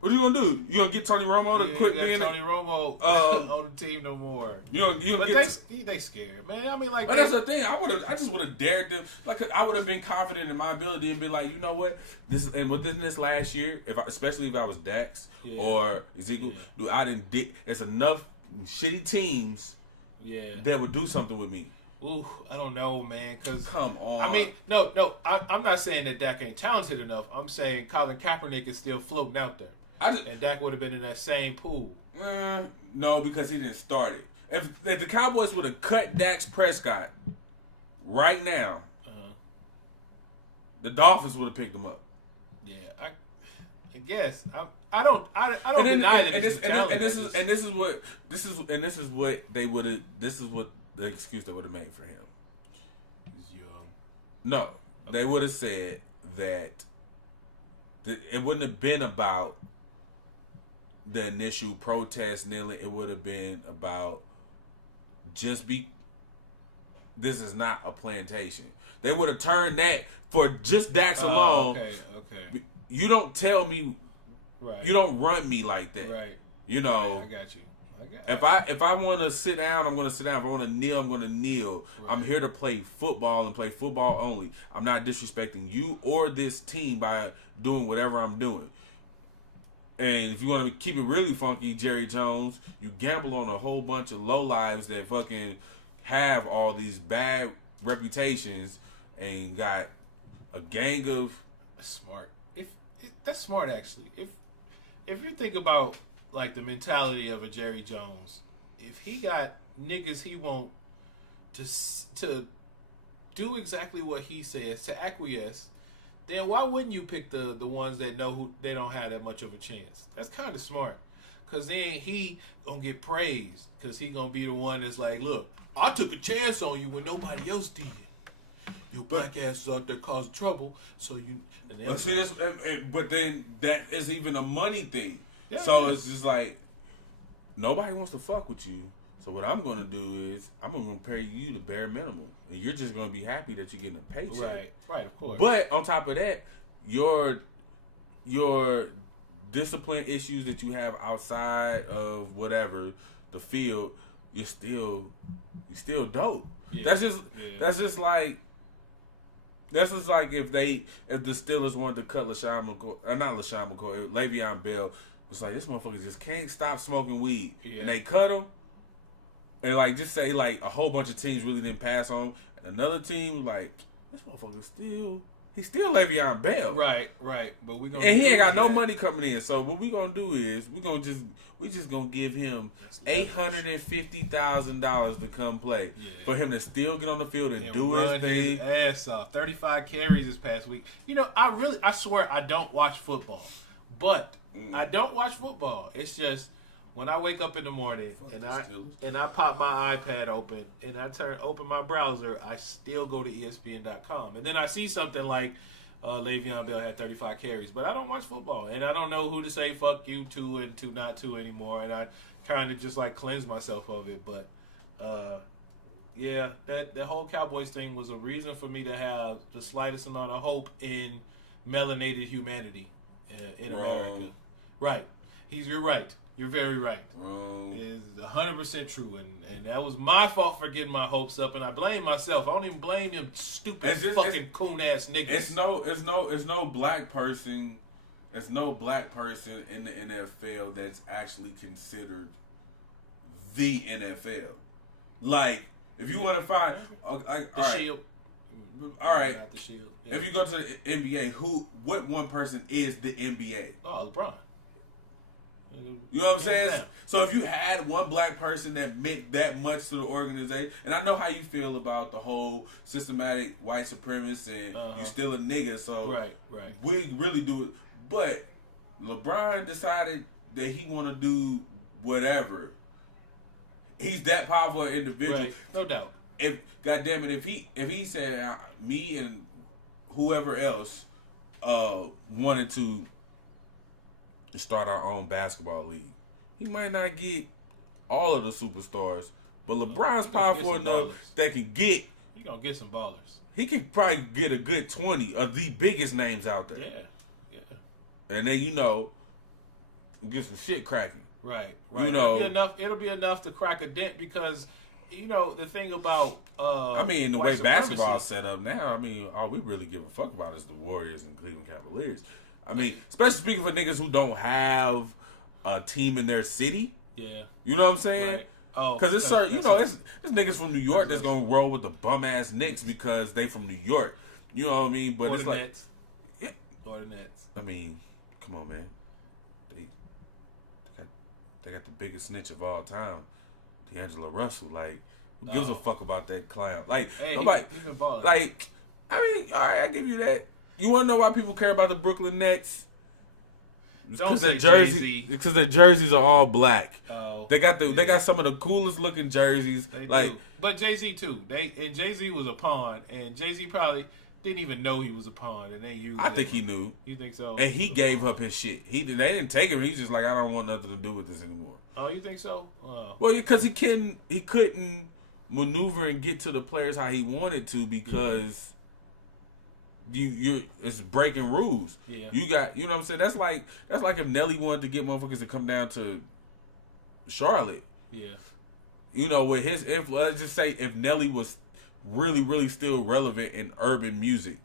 What you gonna do? You gonna get Tony Romo to quit being Tony Romo on the team no more. They scared, man. I mean, like, but that's the thing. I just would have dared them. Like, I would have been confident in my ability and been like, you know what? Within this last year, especially if I was Dax or Ezekiel, dude, there's enough shitty teams that would do something with me. Ooh, I don't know, man. Cause come on. I mean, no. I'm not saying that Dak ain't talented enough. I'm saying Colin Kaepernick is still floating out there. And Dak would have been in that same pool. No, because he didn't start it. If the Cowboys would have cut Dax Prescott right now, the Dolphins would have picked him up. Yeah, I guess I don't deny that. This is what the excuse they would have made for him. He's young. No, they would have said that it wouldn't have been about the initial protest kneeling. It would have been about this is not a plantation. They would have turned that for just Dax alone. Okay. You don't tell me, right? You don't run me like that, right? You know. Right, I got you. If I want to sit down, I'm going to sit down. If I want to kneel, I'm going to kneel. Right. I'm here to play football and play football only. I'm not disrespecting you or this team by doing whatever I'm doing. And if you want to keep it really funky, Jerry Jones, you gamble on a whole bunch of lowlives that fucking have all these bad reputations and got a gang of... That's smart. That's smart, actually. If you think about, like, the mentality of a Jerry Jones, if he got niggas he want to do exactly what he says, to acquiesce, then why wouldn't you pick the ones that know who they don't have that much of a chance? That's kind of smart. Because then he gonna get praised. Because he gonna be the one that's like, look, I took a chance on you when nobody else did. Your black ass is out there causing trouble, so you... But then that is even a money thing. Yeah, so it's just like, nobody wants to fuck with you. So what I'm going to do is, I'm going to pay you the bare minimum. And you're just going to be happy that you're getting a paycheck. Right, of course. But on top of that, your discipline issues that you have outside of whatever, the field, you're still dope. Yeah. That's just like if the Steelers wanted to cut Le'Veon Bell. It's like, this motherfucker just can't stop smoking weed. Yeah. And they cut him. And, like, just say, like, a whole bunch of teams really didn't pass on him. And another team, like, this motherfucker he's still Le'Veon Bell. Right. But we he ain't got no money coming in. So what we gonna do is, we just gonna give him $850,000 to come play. Yeah. For him to still get on the field and do his thing. His ass off. 35 carries this past week. You know, I swear I don't watch football. But I don't watch football. It's just when I wake up in the morning and I pop my iPad open and I open my browser, I still go to ESPN.com. And then I see something like Le'Veon Bell had 35 carries. But I don't watch football. And I don't know who to say fuck you to and to not to anymore. And I kind of just like cleanse myself of it. But yeah, that whole Cowboys thing was a reason for me to have the slightest amount of hope in melanated humanity in America. Right. You're right. You're very right. It's 100% true, and that was my fault for getting my hopes up, and I blame myself. I don't even blame them stupid fucking coon ass niggas. It's no black person. There's no black person in the NFL that's actually considered the NFL. Like, if you want to find Shield. All right. Not the Shield. Yeah. If you go to the NBA, what one person is the NBA? Oh, LeBron. You know what I'm saying? So if you had one black person that meant that much to the organization, and I know how you feel about the whole systematic white supremacist and you still a nigga, so right. we really do it. But LeBron decided that he want to do whatever. He's that powerful an individual. Right. No doubt. if goddamn it, if he said me and whoever else wanted to start our own basketball league, he might not get all of the superstars, but LeBron's powerful enough that can get. He gonna get some ballers. He could probably get a good 20 of the biggest names out there. Yeah. And then get some shit cracking. Right. It'll be enough to crack a dent because the thing about the way basketball's set up now, all we really give a fuck about is the Warriors and Cleveland Cavaliers. Especially speaking for niggas who don't have a team in their city. Yeah. You know what I'm saying? Right. Oh, because it's certain, it's niggas from New York that's gonna roll with the bum ass Knicks because they from New York. You know what I mean? But or it's the like, Nets. Yeah. Or the Nets. Come on, man. They got the biggest snitch of all time, D'Angelo Russell. Like, who gives a fuck about that clown? Like, hey, nobody. He's been balling. Like, all right, I give you that. You want to know why people care about the Brooklyn Nets? Don't say Jay-Z. Because their jerseys are all black. Oh, they got some of the coolest looking jerseys. They like, do. But Jay-Z too. Jay-Z was a pawn, and Jay-Z probably didn't even know he was a pawn, and they used. I think he knew. You think so? And he gave up his shit. They didn't take him. He's just like, I don't want nothing to do with this anymore. Oh, you think so? Well, because he couldn't maneuver and get to the players how he wanted to because. It's breaking rules. Yeah. You know what I'm saying? That's like if Nelly wanted to get motherfuckers to come down to Charlotte. Yeah. With his influence, let's just say if Nelly was really, really still relevant in urban music.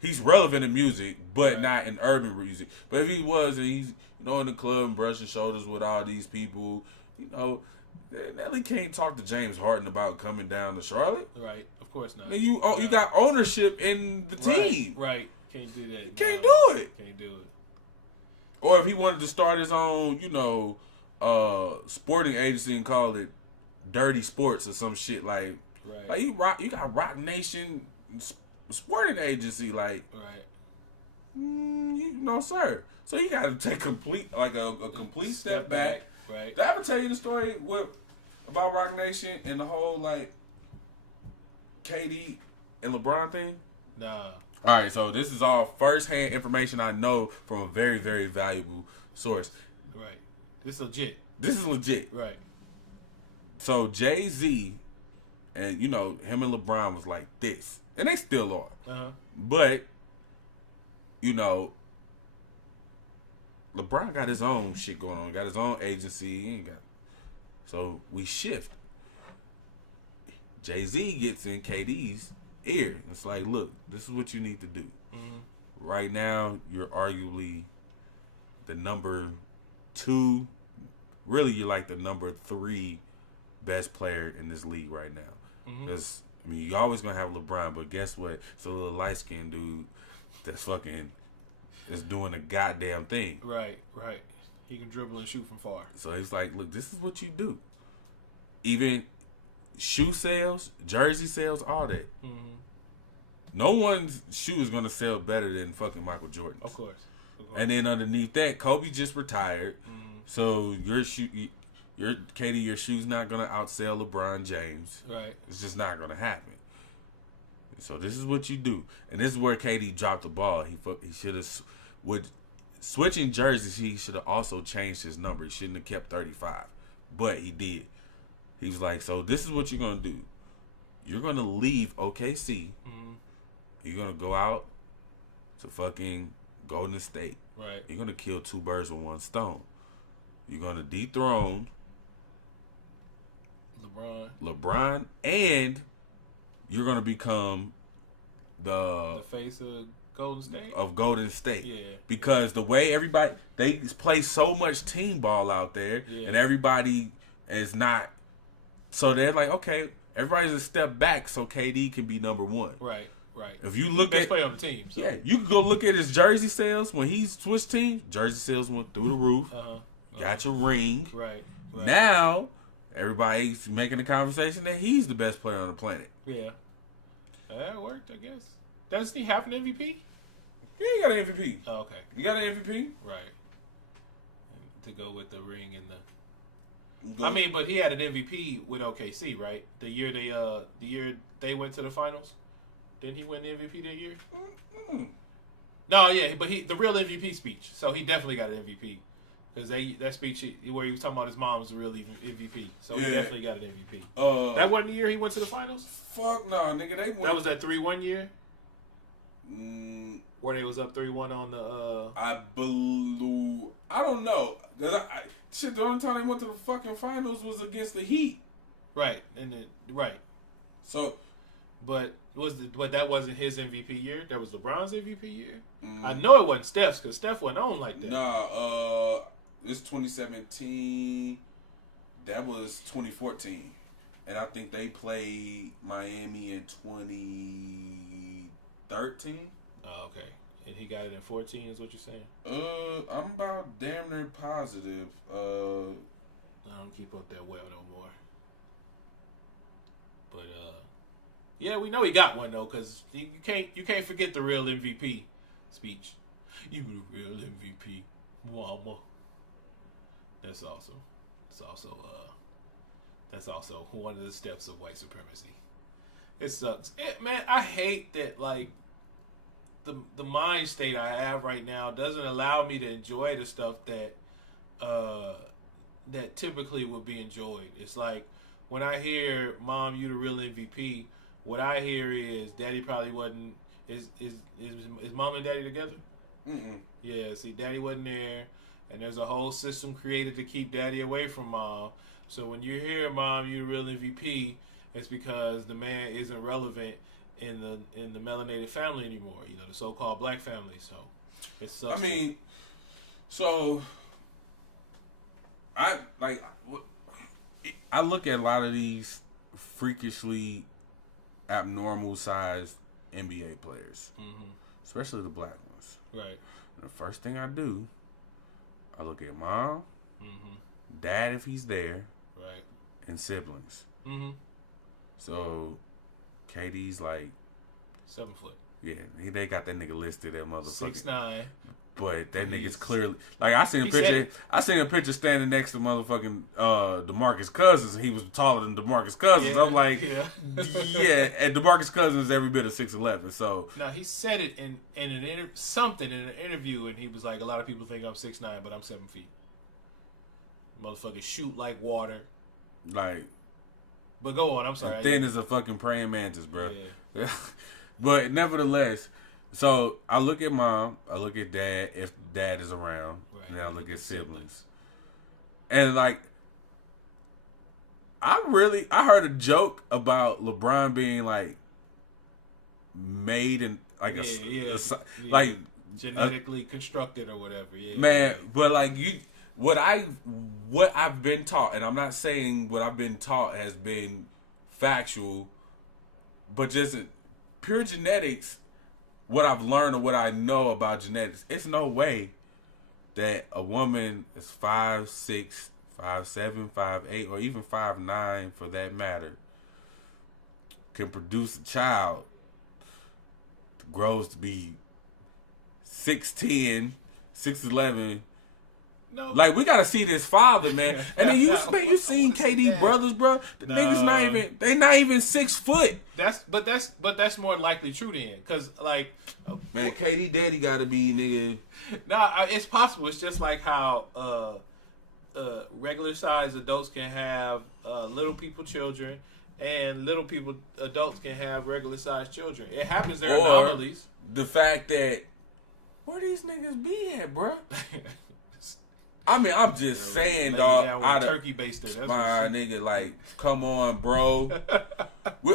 He's relevant in music, but not in urban music. But if he was and he's in the club and brushing shoulders with all these people, Nelly can't talk to James Harden about coming down to Charlotte. Right. Of course not. You got ownership in the team. Right. Can't do that. Can't do it. Can't do it. Or if he wanted to start his own, sporting agency and call it Dirty Sports or some shit like. Right. Like you got Rock Nation sporting agency like. Right. Sir. So you got to take a complete step back. Right. Did I ever tell you the story about Rock Nation and the whole KD and LeBron thing? Nah. All right, so this is all first-hand information I know from a very, very valuable source. Right. This is legit. Right. So Jay-Z and, him and LeBron was like this. And they still are. Uh-huh. But, LeBron got his own shit going on. Got his own agency. So we shift. Jay-Z gets in KD's ear. It's like, look, this is what you need to do. Mm-hmm. Right now, you're arguably the number 2. Really, you're like the number 3 best player in this league right now. Because, you're always going to have LeBron, but guess what? It's a little light-skinned dude that's is doing a goddamn thing. Right. He can dribble and shoot from far. So he's like, look, this is what you do. Even shoe sales, jersey sales, all that. Mm-hmm. No one's shoe is going to sell better than fucking Michael Jordan's. Of course. And then underneath that, Kobe just retired. Mm-hmm. So your shoe's not going to outsell LeBron James. Right. It's just not going to happen. So this is what you do. And this is where KD dropped the ball. He should have, with switching jerseys, he should have also changed his number. He shouldn't have kept 35. But he did. He was like, so this is what you're going to do. You're going to leave OKC. Mm-hmm. You're going to go out to fucking Golden State. Right. You're going to kill 2 birds with 1 stone. You're going to dethrone LeBron, and you're going to become the face of Golden State. Yeah. Because the way they play so much team ball out there, and everybody is not. So they're like, okay, everybody's a step back, so KD can be number 1. Right. If you look best player on the team. So. Yeah, you can go look at his jersey sales when he switched teams. Jersey sales went through the roof. Got your ring. Right. Now everybody's making a conversation that he's the best player on the planet. Yeah. That worked, I guess. Doesn't he have an MVP? Yeah, he got an MVP. Oh, okay. You got an MVP? Right. To go with the ring and the. I mean, but he had an MVP with OKC, right? The year they went to the finals. Didn't he win the MVP that year? Mm-hmm. No, yeah, but the real MVP speech. So he definitely got an MVP because that speech where he was talking about his mom's the real MVP. So he definitely got an MVP. That wasn't the year he went to the finals. Fuck no, nigga. They won. That was that 3-1 year. Where they was up 3-1 on the. I don't know. Shit, the only time they went to the fucking finals was against the Heat. Right, right. So, but that wasn't his MVP year. That was LeBron's MVP year. I know it wasn't Steph's because Steph went on like that. Nah, it's 2017. That was 2014, and I think they played Miami in 2013. Oh, okay. And he got it in 14, is what you're saying? I'm about damn near positive. I don't keep up that well no more. But yeah, we know he got one though, because you can't forget the real MVP speech. You the real MVP, mama. That's awesome. That's also one of the steps of white supremacy. It sucks, man. I hate that like. The mind state I have right now doesn't allow me to enjoy the stuff that typically would be enjoyed. It's like when I hear "Mom, you the real MVP," what I hear is Daddy probably wasn't. Is Mom and Daddy together? Mm-mm. Yeah. See, Daddy wasn't there, and there's a whole system created to keep Daddy away from Mom. So when you hear "Mom, you the real MVP," it's because the man isn't relevant in the melanated family anymore, the so-called black family. So it sucks. I mean, so I look at a lot of these freakishly abnormal sized NBA players, especially the black ones. Right. And the first thing I do, I look at mom, dad if he's there, right, and siblings. So KD's like 7 foot. Yeah, they got that nigga listed at motherfucking 6'9". But that nigga's clearly like I seen a picture standing next to motherfucking DeMarcus Cousins, and he was taller than DeMarcus Cousins. Yeah, I'm like, yeah, and DeMarcus Cousins is every bit of 6'11". So now he said it in an in an interview, and he was like, a lot of people think I'm 6'9", but I'm 7 feet. Motherfuckers shoot like water. Like, but go on. I'm sorry. Thin as a fucking praying mantis, bro. Yeah. But nevertheless, so I look at mom, I look at dad if dad is around, and then I look at siblings. And like, I heard a joke about LeBron being like made in like like genetically constructed or whatever. Yeah, man. But like what I've been taught, and I'm not saying what I've been taught has been factual, but just pure genetics, what I've learned or what I know about genetics, it's no way that a woman is 5'6", 5'7", 5'8", or even 5'9", for that matter, can produce a child that grows to be 6'10", 6'11". No. Like, we gotta see this father, man. And then you seen KD brothers, bro. The niggas not even 6 foot. That's more likely true then, cause like, man, KD daddy gotta be nigga. Nah, it's possible. It's just like how regular sized adults can have little people children, and adults can have regular sized children. It happens. There are anomalies. The fact that where these niggas be at, bro? I mean, I'm just saying, dog. Out of turkey baster, my nigga, like, come on, bro. We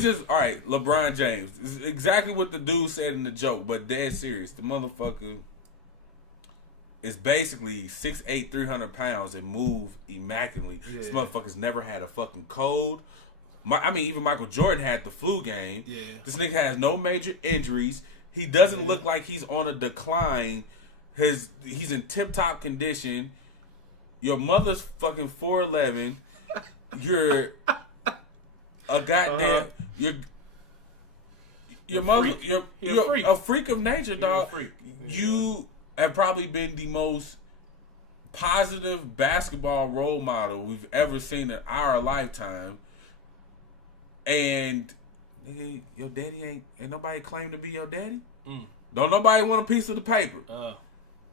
just all right. LeBron James is exactly what the dude said in the joke, but dead serious. The motherfucker is basically 6'8", 300 pounds and move immaculately. Yeah. This motherfucker's never had a fucking cold. Even Michael Jordan had the flu game. Yeah. This nigga has no major injuries. He doesn't look like he's on a decline. He's in tip-top condition. Your mother's fucking 4'11". You're a goddamn your mother. You're a freak of nature, dog. You have probably been the most positive basketball role model we've ever seen in our lifetime. And nigga, your daddy ain't nobody claim to be your daddy. Don't nobody want a piece of the paper.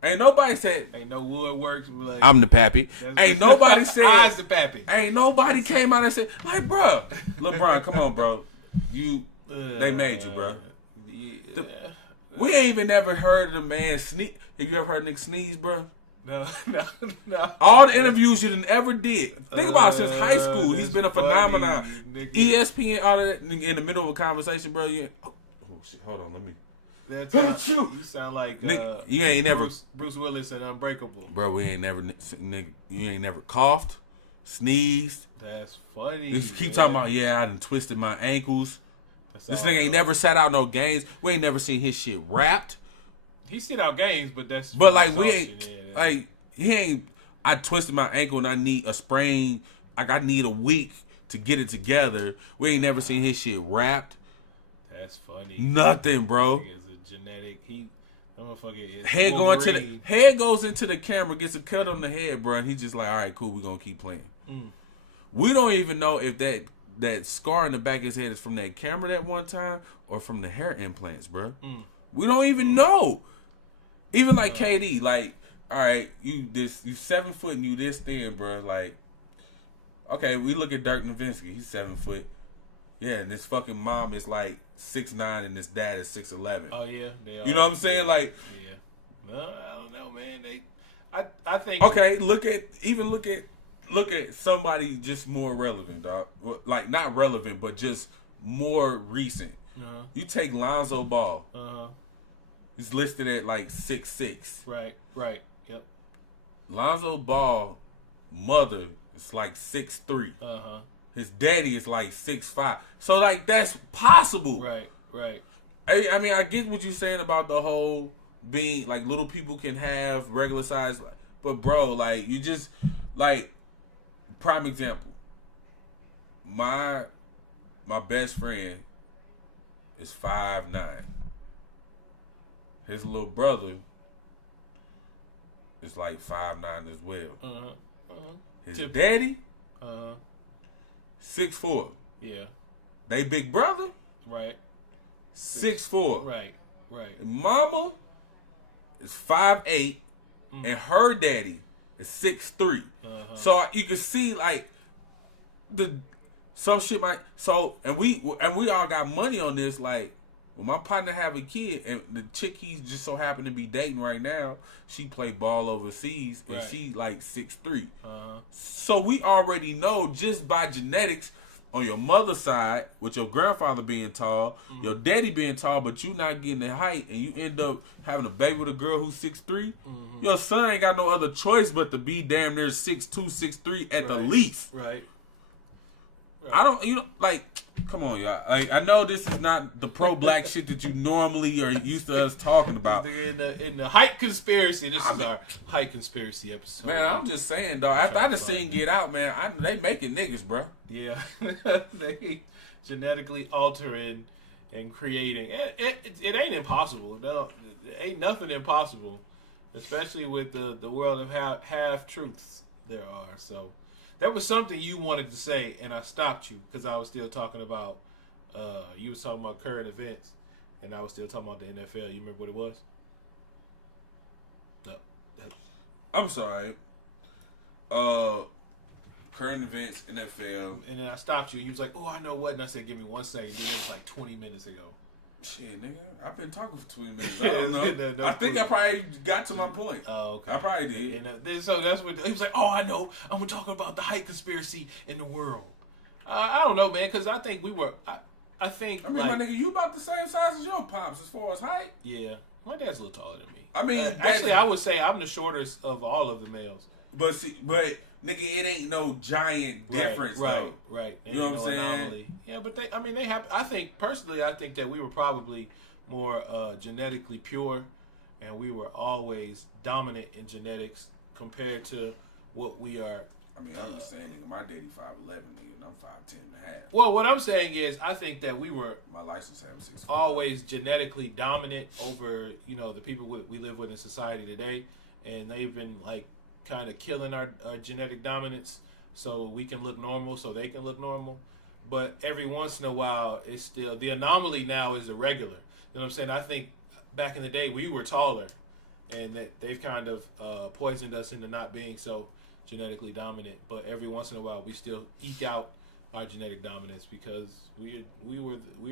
Ain't nobody said. Ain't no woodworks. Like, I'm the pappy. Ain't nobody said. I's the pappy. Ain't nobody came out and said, like, bro, LeBron, come on, bro. They made you, bro. Yeah. We ain't even never heard of the man sneeze. Have you ever heard Nick sneeze, bro? No. All the interviews you done ever did. Think about it, since high school. He's been a phenomenon. Funny, ESPN, all of that in the middle of a conversation, bro. Oh shit, hold on, let me. You sound like you ain't never Bruce Willis in Unbreakable. Bro, we ain't never, nigga, you ain't never coughed, sneezed. That's funny. You keep talking about, yeah, I done twisted my ankles. This nigga ain't never sat out no games. We ain't never seen his shit rapped. He sit out games, but that's. But like we ain't like he ain't. I twisted my ankle and I need a sprain. Like I need a week to get it together. We ain't never seen his shit rapped. That's funny. Nothing, bro. It's a genetic. That motherfucker is head goes into the camera, gets a cut on the head, bro, and he's just like, all right, cool, we gonna keep playing. We don't even know if that scar in the back of his head is from that camera that one time or from the hair implants, bro. We don't even know. Even like KD, like, all right, you 7 foot and you this thin, bro. Like, okay, we look at Dirk Nowitzki, he's 7 foot. Yeah, and his fucking mom is like 6'9" and his dad is 6'11". Oh yeah, they are. You know what I'm saying? Like, yeah. No, I don't know, man. I think. Okay, look at somebody just more relevant, dog. Like not relevant, but just more recent. You take Lonzo Ball. He's listed at like 6'6". Right. Yep. Lonzo Ball mother is like 6'3". His daddy is like 6'5". So like that's possible. Right. I mean, I get what you're saying about the whole being like little people can have regular size, but bro, like you just like prime example. My best friend is 5'9". His little brother is like 5'9" as well. His daddy 6'4". Yeah. They big brother, Right. 6'4". Right. Mama is 5'8", and her daddy is 6'3". So you can see like some shit might. So and we all got money on this. Like when my partner have a kid, and the chick he's just so happen to be dating right now, she play ball overseas, and she like 6'3". So we already know just by genetics. On your mother's side, with your grandfather being tall, your daddy being tall, but you not getting the height, and you end up having a baby with a girl who's 6'3", your son ain't got no other choice but to be damn near 6'2", 6'3" at the least. Right. I don't, like, come on, y'all. Like, I know this is not the pro-black shit that you normally are used to us talking about. In the height conspiracy, this is our height conspiracy episode. Man, I'm just saying, dog. After I just seen Get Out, man, they making niggas, bro. Yeah. They genetically altering and creating. It ain't impossible. No, ain't nothing impossible, especially with the world of half truths there are. So that was something you wanted to say, and I stopped you because I was still talking about. You was talking about current events, and I was still talking about the NFL. You remember what it was? No. I'm sorry. Current events, NFL. And then I stopped you, and you was like, "Oh, I know what." And I said, "Give me 1 second." Then it was like 20 minutes ago. Shit, nigga, I've been talking for 20 minutes. I don't know. I think I probably got to my point. Oh, okay. I probably did. And so that's what he was like. Oh, I know. I'm talking about the height conspiracy in the world. I don't know, man, because I think we were. I think. I mean, my nigga, you about the same size as your pops as far as height. Yeah, my dad's a little taller than me. I mean, actually, I would say I'm the shortest of all of the males. But nigga, it ain't no giant difference, though. Right. You know what I'm saying? Anomaly. Yeah, but they have. I think that we were probably more genetically pure, and we were always dominant in genetics compared to what we are. I mean, I'm just saying, nigga, my daddy 5'11", nigga, and I'm 5'10 and a half. Well, what I'm saying is, I think that we were my license has 6 always genetically dominant over the people we live with in society today, and they've been like kind of killing our genetic dominance so we can look normal, so they can look normal. But every once in a while, it's still the anomaly now is irregular. You know what I'm saying? I think back in the day we were taller, and that they've kind of poisoned us into not being so genetically dominant. But every once in a while, we still eke out our genetic dominance because we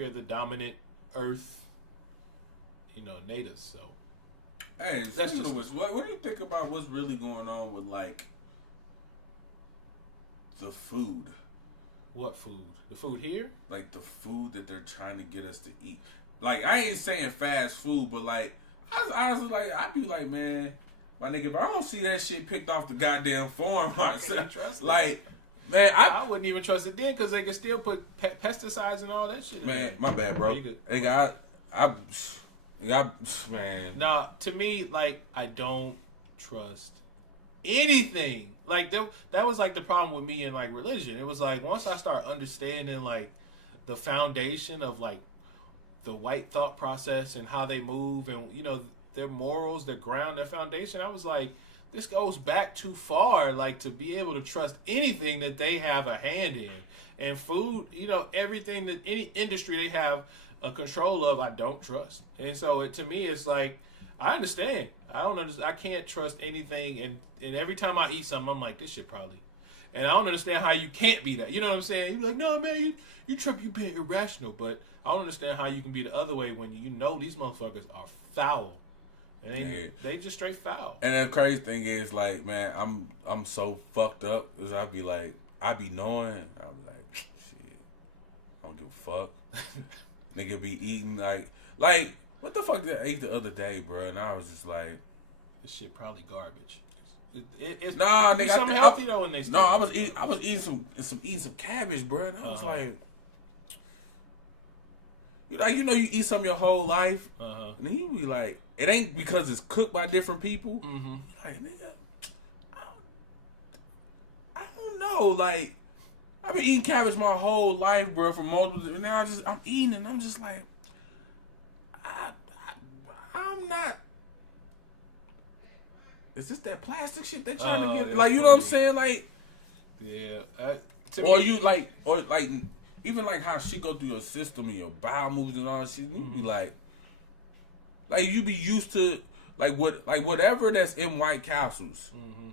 are the dominant Earth, natives. So hey, that's just what do you think about what's really going on with like the food? What food? The food here? Like the food that they're trying to get us to eat. Like I ain't saying fast food, but like I was like, I'd be like, man, my nigga, if I don't see that shit picked off the goddamn farm, like, man, I wouldn't even trust it then because they can still put pesticides and all that shit. Man, my bad, bro. Man. Nah, to me, like, I don't trust anything. Like that was like the problem with me in like religion. It was like once I start understanding like the foundation of like the white thought process and how they move and their morals, their ground, their foundation, I was like, this goes back too far, like to be able to trust anything that they have a hand in. And food, everything that any industry they have a control of, I don't trust. And so to me, it's like I understand. I don't understand. I can't trust anything, and every time I eat something, I'm like, this shit probably. And I don't understand how you can't be that. You know what I'm saying? You're like, no, man, you trip, you being irrational. But I don't understand how you can be the other way when these motherfuckers are foul, and they just straight foul. And the crazy thing is, like, man, I'm so fucked up because I be knowing, I be like, shit, I don't give a fuck. Nigga be eating like. What the fuck did I eat the other day, bro? And I was just like, this shit probably garbage. It's nigga, something healthy though. When they I was eating some cabbage, bro. And I was like, you eat something your whole life, and then you be like, it ain't because it's cooked by different people. Mm-hmm. Like, nigga, I don't know. Like, I've been eating cabbage my whole life, bro. For multiple, and now I'm eating, and I'm just like. I'm not. Is this that plastic shit they trying to get? Like, you know what I'm saying? Like, yeah. Even like how she go through your system and your bowel moves and all that shit. You be like you be used to whatever that's in White Castles. Mm-hmm.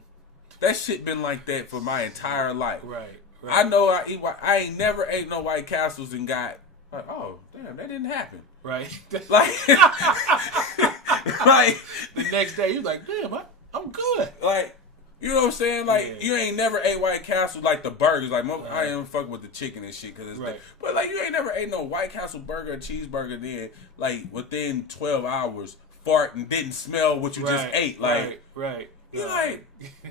That shit been like that for my entire life. Right. I know I ain't never ate no White Castles and got like, oh damn, that didn't happen. Right. Like the next day you're like, damn, I'm good. Like, you know what I'm saying? Like, you ain't never ate White Castle like the burgers. Like, I ain't fuck with the chicken and shit because it's but like you ain't never ate no White Castle burger or cheeseburger then like within 12 hours fart and didn't smell what you just ate. Like, right. You like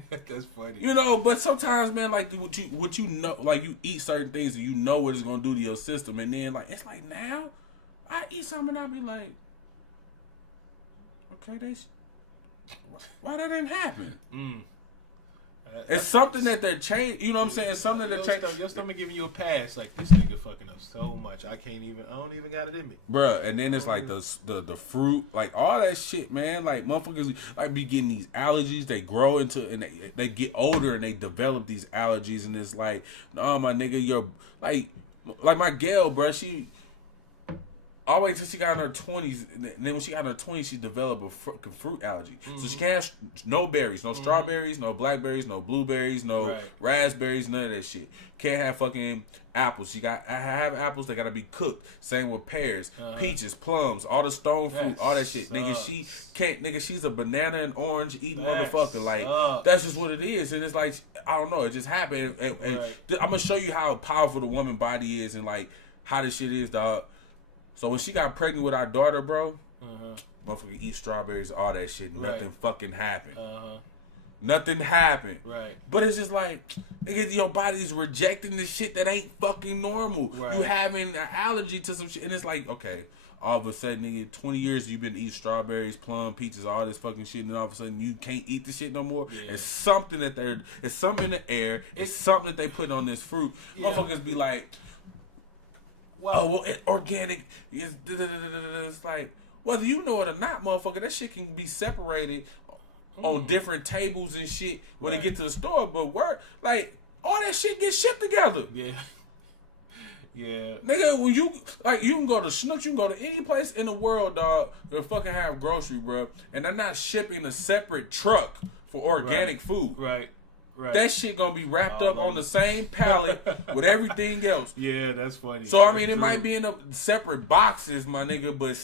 that's funny. But sometimes, man, like what you know, like you eat certain things and you know what it's gonna do to your system, and then like it's like now I eat something and I be like, okay, why that didn't happen? It's something that they're changing. You know what I'm saying? It's something that they're changing. Your stomach giving you a pass. Like, this nigga fucking up so much. I don't even got it in me. Bruh, and then it's like the fruit. Like, all that shit, man. Like, motherfuckers like be getting these allergies. They grow into, and they get older and they develop these allergies. And it's like, no, my nigga, you're, like my gal, bruh, she... all the way until she got in her 20s. And then when she got in her 20s, she developed a fruit allergy. Mm-hmm. So she can't have no berries, no strawberries, no blackberries, no blueberries, no raspberries, none of that shit. Can't have fucking apples. I have apples, they gotta be cooked. Same with pears, peaches, plums, all the stone fruit, all that shit. Nigga, she can't, she's a banana and orange eating motherfucker. Like, that's just what it is. And it's like, I don't know, it just happened. And I'm gonna show you how powerful the woman body is and like how this shit is, dog. So when she got pregnant with our daughter, bro, motherfucker eat strawberries, all that shit. Nothing fucking happened. Nothing happened. Right. But it's just like, nigga, your body's rejecting the shit that ain't fucking normal. Right. You having an allergy to some shit. And it's like, okay, all of a sudden, nigga, 20 years you've been eating strawberries, plum, peaches, all this fucking shit, and all of a sudden you can't eat the shit no more. Yeah. It's something it's something in the air. It's something that they put on this fruit. Yeah. Motherfuckers be like, well, it's organic. It's like, whether you know it or not, motherfucker, that shit can be separated on different tables and shit when they get to the store. But like all that shit gets shipped together. Yeah. Yeah. Nigga, when you can go to Schnucks, you can go to any place in the world, dog, that fucking have grocery, bro, and they're not shipping a separate truck for organic food. Right. That shit gonna be wrapped up on the same pallet with everything else. Yeah, that's funny. So I mean, it might be in separate boxes, my nigga, but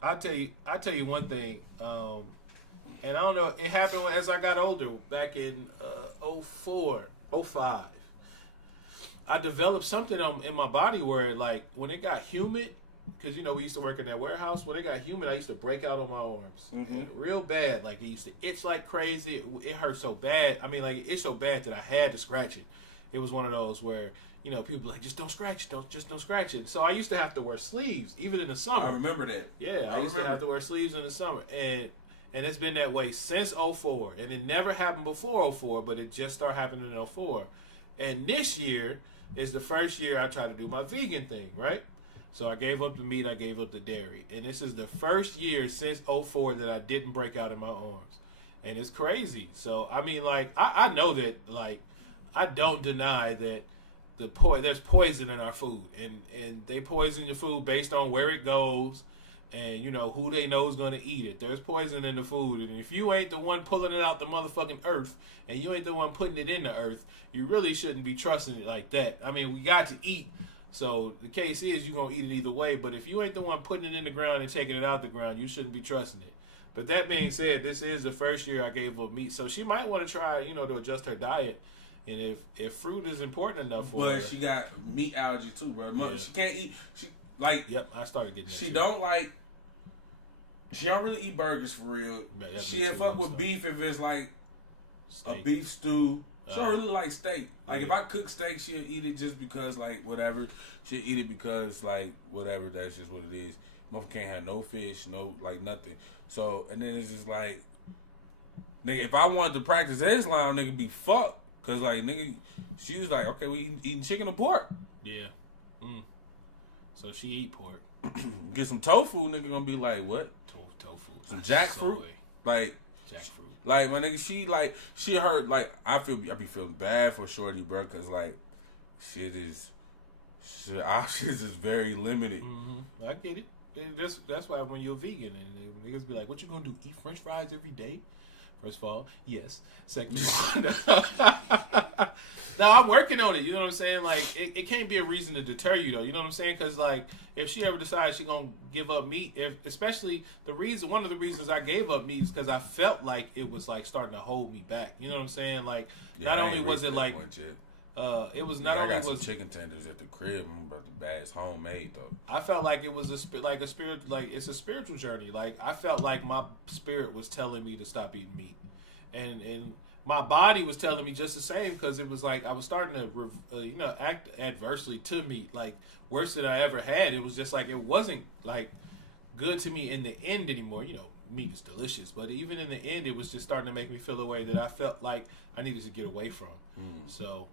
I tell you one thing, and I don't know, it happened as I got older, back in 04, 05. I developed something in my body where, like, when it got humid, because, you know, we used to work in that warehouse. When it got humid, I used to break out on my arms. Real bad. Like, it used to itch like crazy. It hurt so bad. I mean, like, it itched so bad that I had to scratch it. It was one of those where, you know, people like, just don't scratch it. Don't scratch it. So I used to have to wear sleeves, even in the summer. I remember that. Yeah, I used to have to wear sleeves in the summer. And it's been that way since 04. And it never happened before 04, but it just started happening in 04. And this year is the first year I tried to do my vegan thing, right? So I gave up the meat, I gave up the dairy. And this is the first year since 04 that I didn't break out in my arms. And it's crazy. So, I mean, like, I know that, like, I don't deny that there's poison in our food. And they poison your food based on where it goes and, you know, who they know is going to eat it. There's poison in the food. And if you ain't the one pulling it out the motherfucking earth and you ain't the one putting it in the earth, you really shouldn't be trusting it like that. I mean, we got to eat. So the case is you're going to eat it either way. But if you ain't the one putting it in the ground and taking it out the ground, you shouldn't be trusting it. But that being said, this is the first year I gave up meat. So she might want to try, you know, to adjust her diet. And if fruit is important enough for her. But she got meat allergy too, bro. Yeah. She can't eat. Yep, I started getting that She too. She don't really eat burgers for real. She'll fuck with beef if it's like steak. A beef stew. She don't really like steak. Like, if I cook steak, she'll eat it just because, like, whatever. She'll eat it because, like, whatever. That's just what it is. Motherfucker can't have no fish, no, like, nothing. So, and then it's just like, nigga, if I wanted to practice Islam, nigga, be fucked. Because, like, nigga, she was like, okay, we eating chicken or pork. Yeah. So she eat pork. Get some tofu, nigga, gonna be like, what? Tofu. Some jackfruit. Like, jackfruit. Like, my nigga, she hurt, like, I be feeling bad for Shorty, bro, because, like, options is very limited. I get it. And that's why when you're vegan and niggas be like, what you gonna do, eat french fries every day? First of all, yes. Second of all, no, I'm working on it. You know what I'm saying? Like, it can't be a reason to deter you, though. You know what I'm saying? Because, like, if she ever decides she gonna give up meat, especially one of the reasons I gave up meat is because I felt like it was, like, starting to hold me back. You know what I'm saying? Like, not only was it like, it was not only I got was some chicken tenders at the crib. I'm about to bad. It's homemade though. I felt like it was it's a spiritual journey. Like, I felt like my spirit was telling me to stop eating meat, and my body was telling me just the same, because it was like I was starting to act adversely to meat, like worse than I ever had. It was just like it wasn't like good to me in the end anymore. You know, meat is delicious, but even in the end, it was just starting to make me feel a way that I felt like I needed to get away from. So,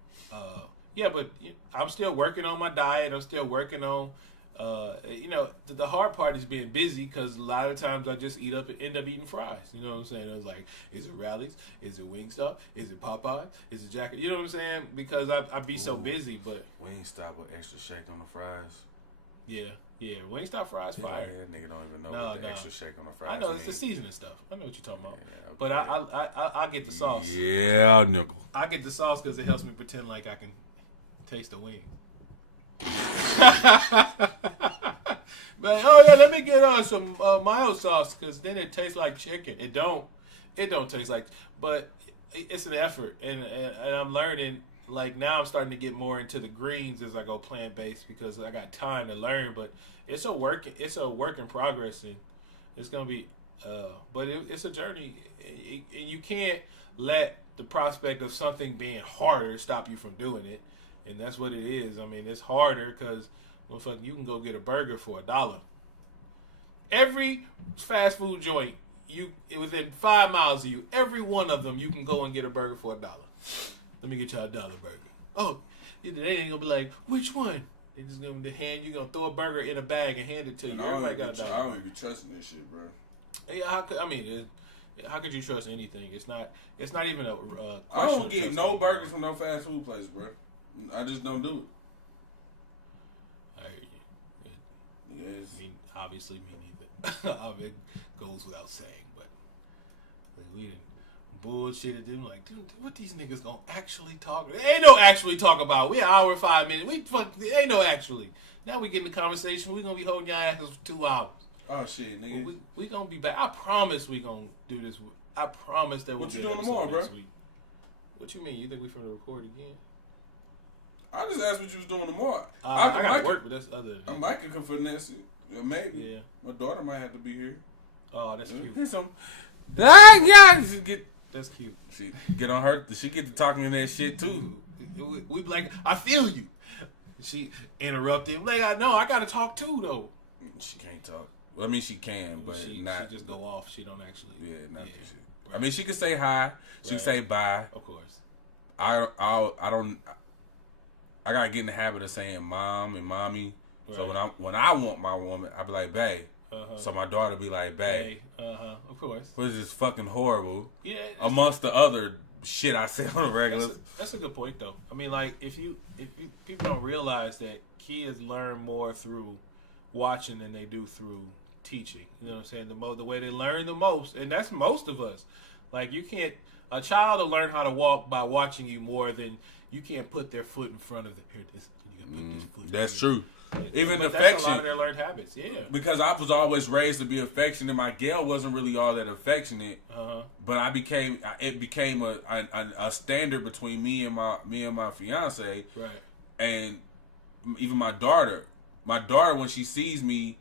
yeah, but I'm still working on my diet. I'm still working on, the hard part is being busy, because a lot of times I just end up eating fries. You know what I'm saying? I was like, is it Rally's? Is it Wingstop? Is it Popeye? Is it Jack? You know what I'm saying? Because I be so busy, but Wingstop with extra shake on the fries. Yeah, Wingstop fries fire. Yeah, nigga don't even know what the extra shake on the fries. I know, it's the seasoning stuff. I know what you're talking about. Yeah, okay. But I get the sauce. Yeah, nickel. I get the sauce because it helps me pretend like I can taste the wing. But let me get some mild sauce, because then it tastes like chicken. It don't taste like, but it's an effort, and I'm learning. Like, now I'm starting to get more into the greens as I go plant based, because I got time to learn. But it's a work in progress, and it's gonna be. But it's a journey, and you can't let the prospect of something being harder stop you from doing it. And that's what it is. I mean, it's harder because, motherfucker, you can go get a burger for $1. Every fast food joint, within 5 miles of you, every one of them, you can go and get a burger for $1. Let me get y'all a $1 burger. Oh, they ain't gonna be like, which one? They just gonna you gonna throw a burger in a bag and hand it to you. Everybody got $1. I don't even be trusting this shit, bro. Yeah, How could you trust anything? It's not even a question. I don't get no burgers from no fast food place, bro. I just don't do it. I hear you. Yes. I mean, obviously, me neither. It goes without saying, but we didn't bullshitted them like, dude, what these niggas gonna actually talk? There ain't no actually talk about. We an hour and 5 minutes. Ain't no actually. Now we get in the conversation. We gonna be holding your asses for 2 hours. Oh shit, nigga. We gonna be back. I promise we gonna do this. I promise that we'll What you doing tomorrow, bro? Week. What you mean? You think we finna record again? I just asked what you was doing tomorrow. I got work, but that's other. I might can finesse it. Maybe. Yeah. My daughter might have to be here. Oh, that's cute. Here's some. That's cute. She get on her. She get to talking in that shit too. We be like, I feel you. She interrupted. Like, I know, I gotta talk too though. She can't talk. Well, I mean, she can, but she just go off. She don't actually. Yeah, not that shit. Right. I mean, she can say hi. She can say bye. Of course. I don't. I gotta get in the habit of saying mom and mommy. Right. So when I want my woman, I be like, bae. So my daughter be like, bae. Of course. Which is fucking horrible. Yeah. Amongst the other shit I say on a regular. That's a good point though. I mean, like if people don't realize that kids learn more through watching than they do through teaching. You know what I'm saying? The way they learn the most, and that's most of us. Like a child will learn how to walk by watching you more than you can't put their foot in front of the. Here, you can put this foot. That's true. Even but affection. That's a lot of their learned habits. Yeah. Because I was always raised to be affectionate. My gal wasn't really all that affectionate. But it became a standard between me and my fiance. Right. And even my daughter. My daughter, when she sees me,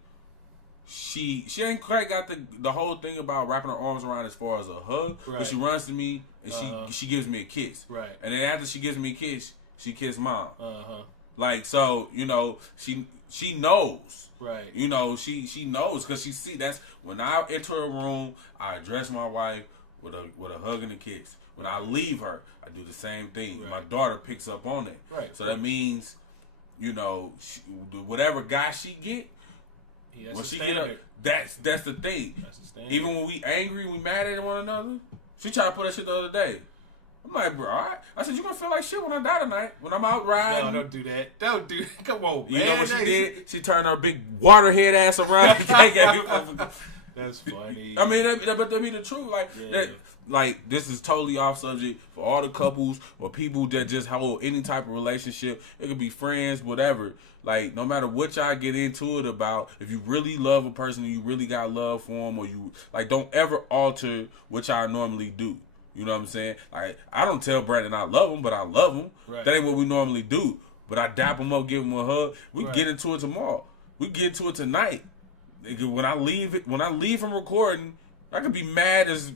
she ain't quite got the whole thing about wrapping her arms around as far as a hug. Right. But she runs to me and she gives me a kiss. Right. And then after she gives me a kiss, she kissed mom. Like, so, you know, she knows. Right. You know, she knows because she see that's when I enter a room, I address my wife with a hug and a kiss. When I leave her, I do the same thing. Right. My daughter picks up on it. Right. So that means, you know, whatever guy she get, when she get up, that's the thing. That's the standard. Even when we angry, we mad at one another. She tried to put that shit the other day. I'm like, bro, all right. I said, you gonna feel like shit when I die tonight, when I'm out riding. No, don't do that. Don't do that. Come on, man. You know what she did? She turned her big waterhead ass around. That's funny. I mean, but that be the truth. Like, this is totally off subject for all the couples or people that just hold any type of relationship. It could be friends, whatever. Like, no matter what y'all get into it about, if you really love a person and you really got love for them, or you, like, don't ever alter what y'all normally do. You know what I'm saying? Like, I don't tell Brandon I love him, but I love him. Right. That ain't what we normally do. But I dap him up, give him a hug. We get into it tomorrow. We get into it tonight. When I leave from recording, I could be mad as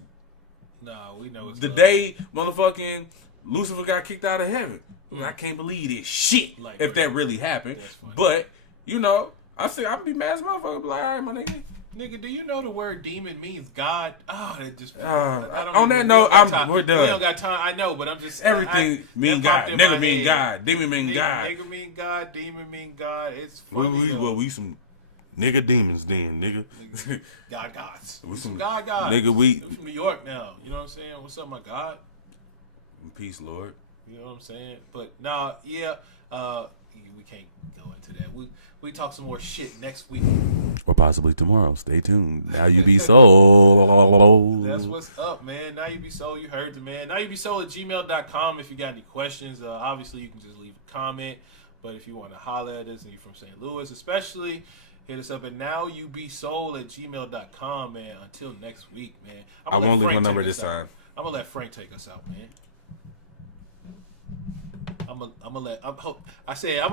we know it's the day motherfucking Lucifer got kicked out of heaven. I mean, I can't believe this shit if that really happened. But, you know, I say I'd be mad as a motherfucker. Be like, all right, my nigga. Nigga, do you know the word demon means God? Oh, that just. On that note, we're done. We don't got time. I know, but I'm just. Everything mean God. Nigga mean God. Demon mean God. Nigga mean God. Demon mean God. It's funny. We some nigga demons then, nigga. God gods. We some God gods. Nigga, we from New York now. You know what I'm saying? What's up, my God? Peace, Lord. You know what I'm saying? But we can't go into that. We talk some more shit next week. Or possibly tomorrow. Stay tuned. Now you be sold. That's what's up, man. Now you be sold. You heard the man. Now you be sold at gmail.com if you got any questions. Obviously, you can just leave a comment. But if you want to holler at us and you're from St. Louis especially, hit us up at nowyoubsold at gmail.com, man. Until next week, man. I won't leave my number this time. I'm going to let Frank take us out, man. I'm gonna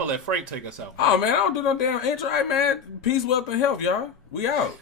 let Frank take us out. Man. Oh man, I don't do no damn intro, right, man. Peace, wealth, and health, y'all. We out.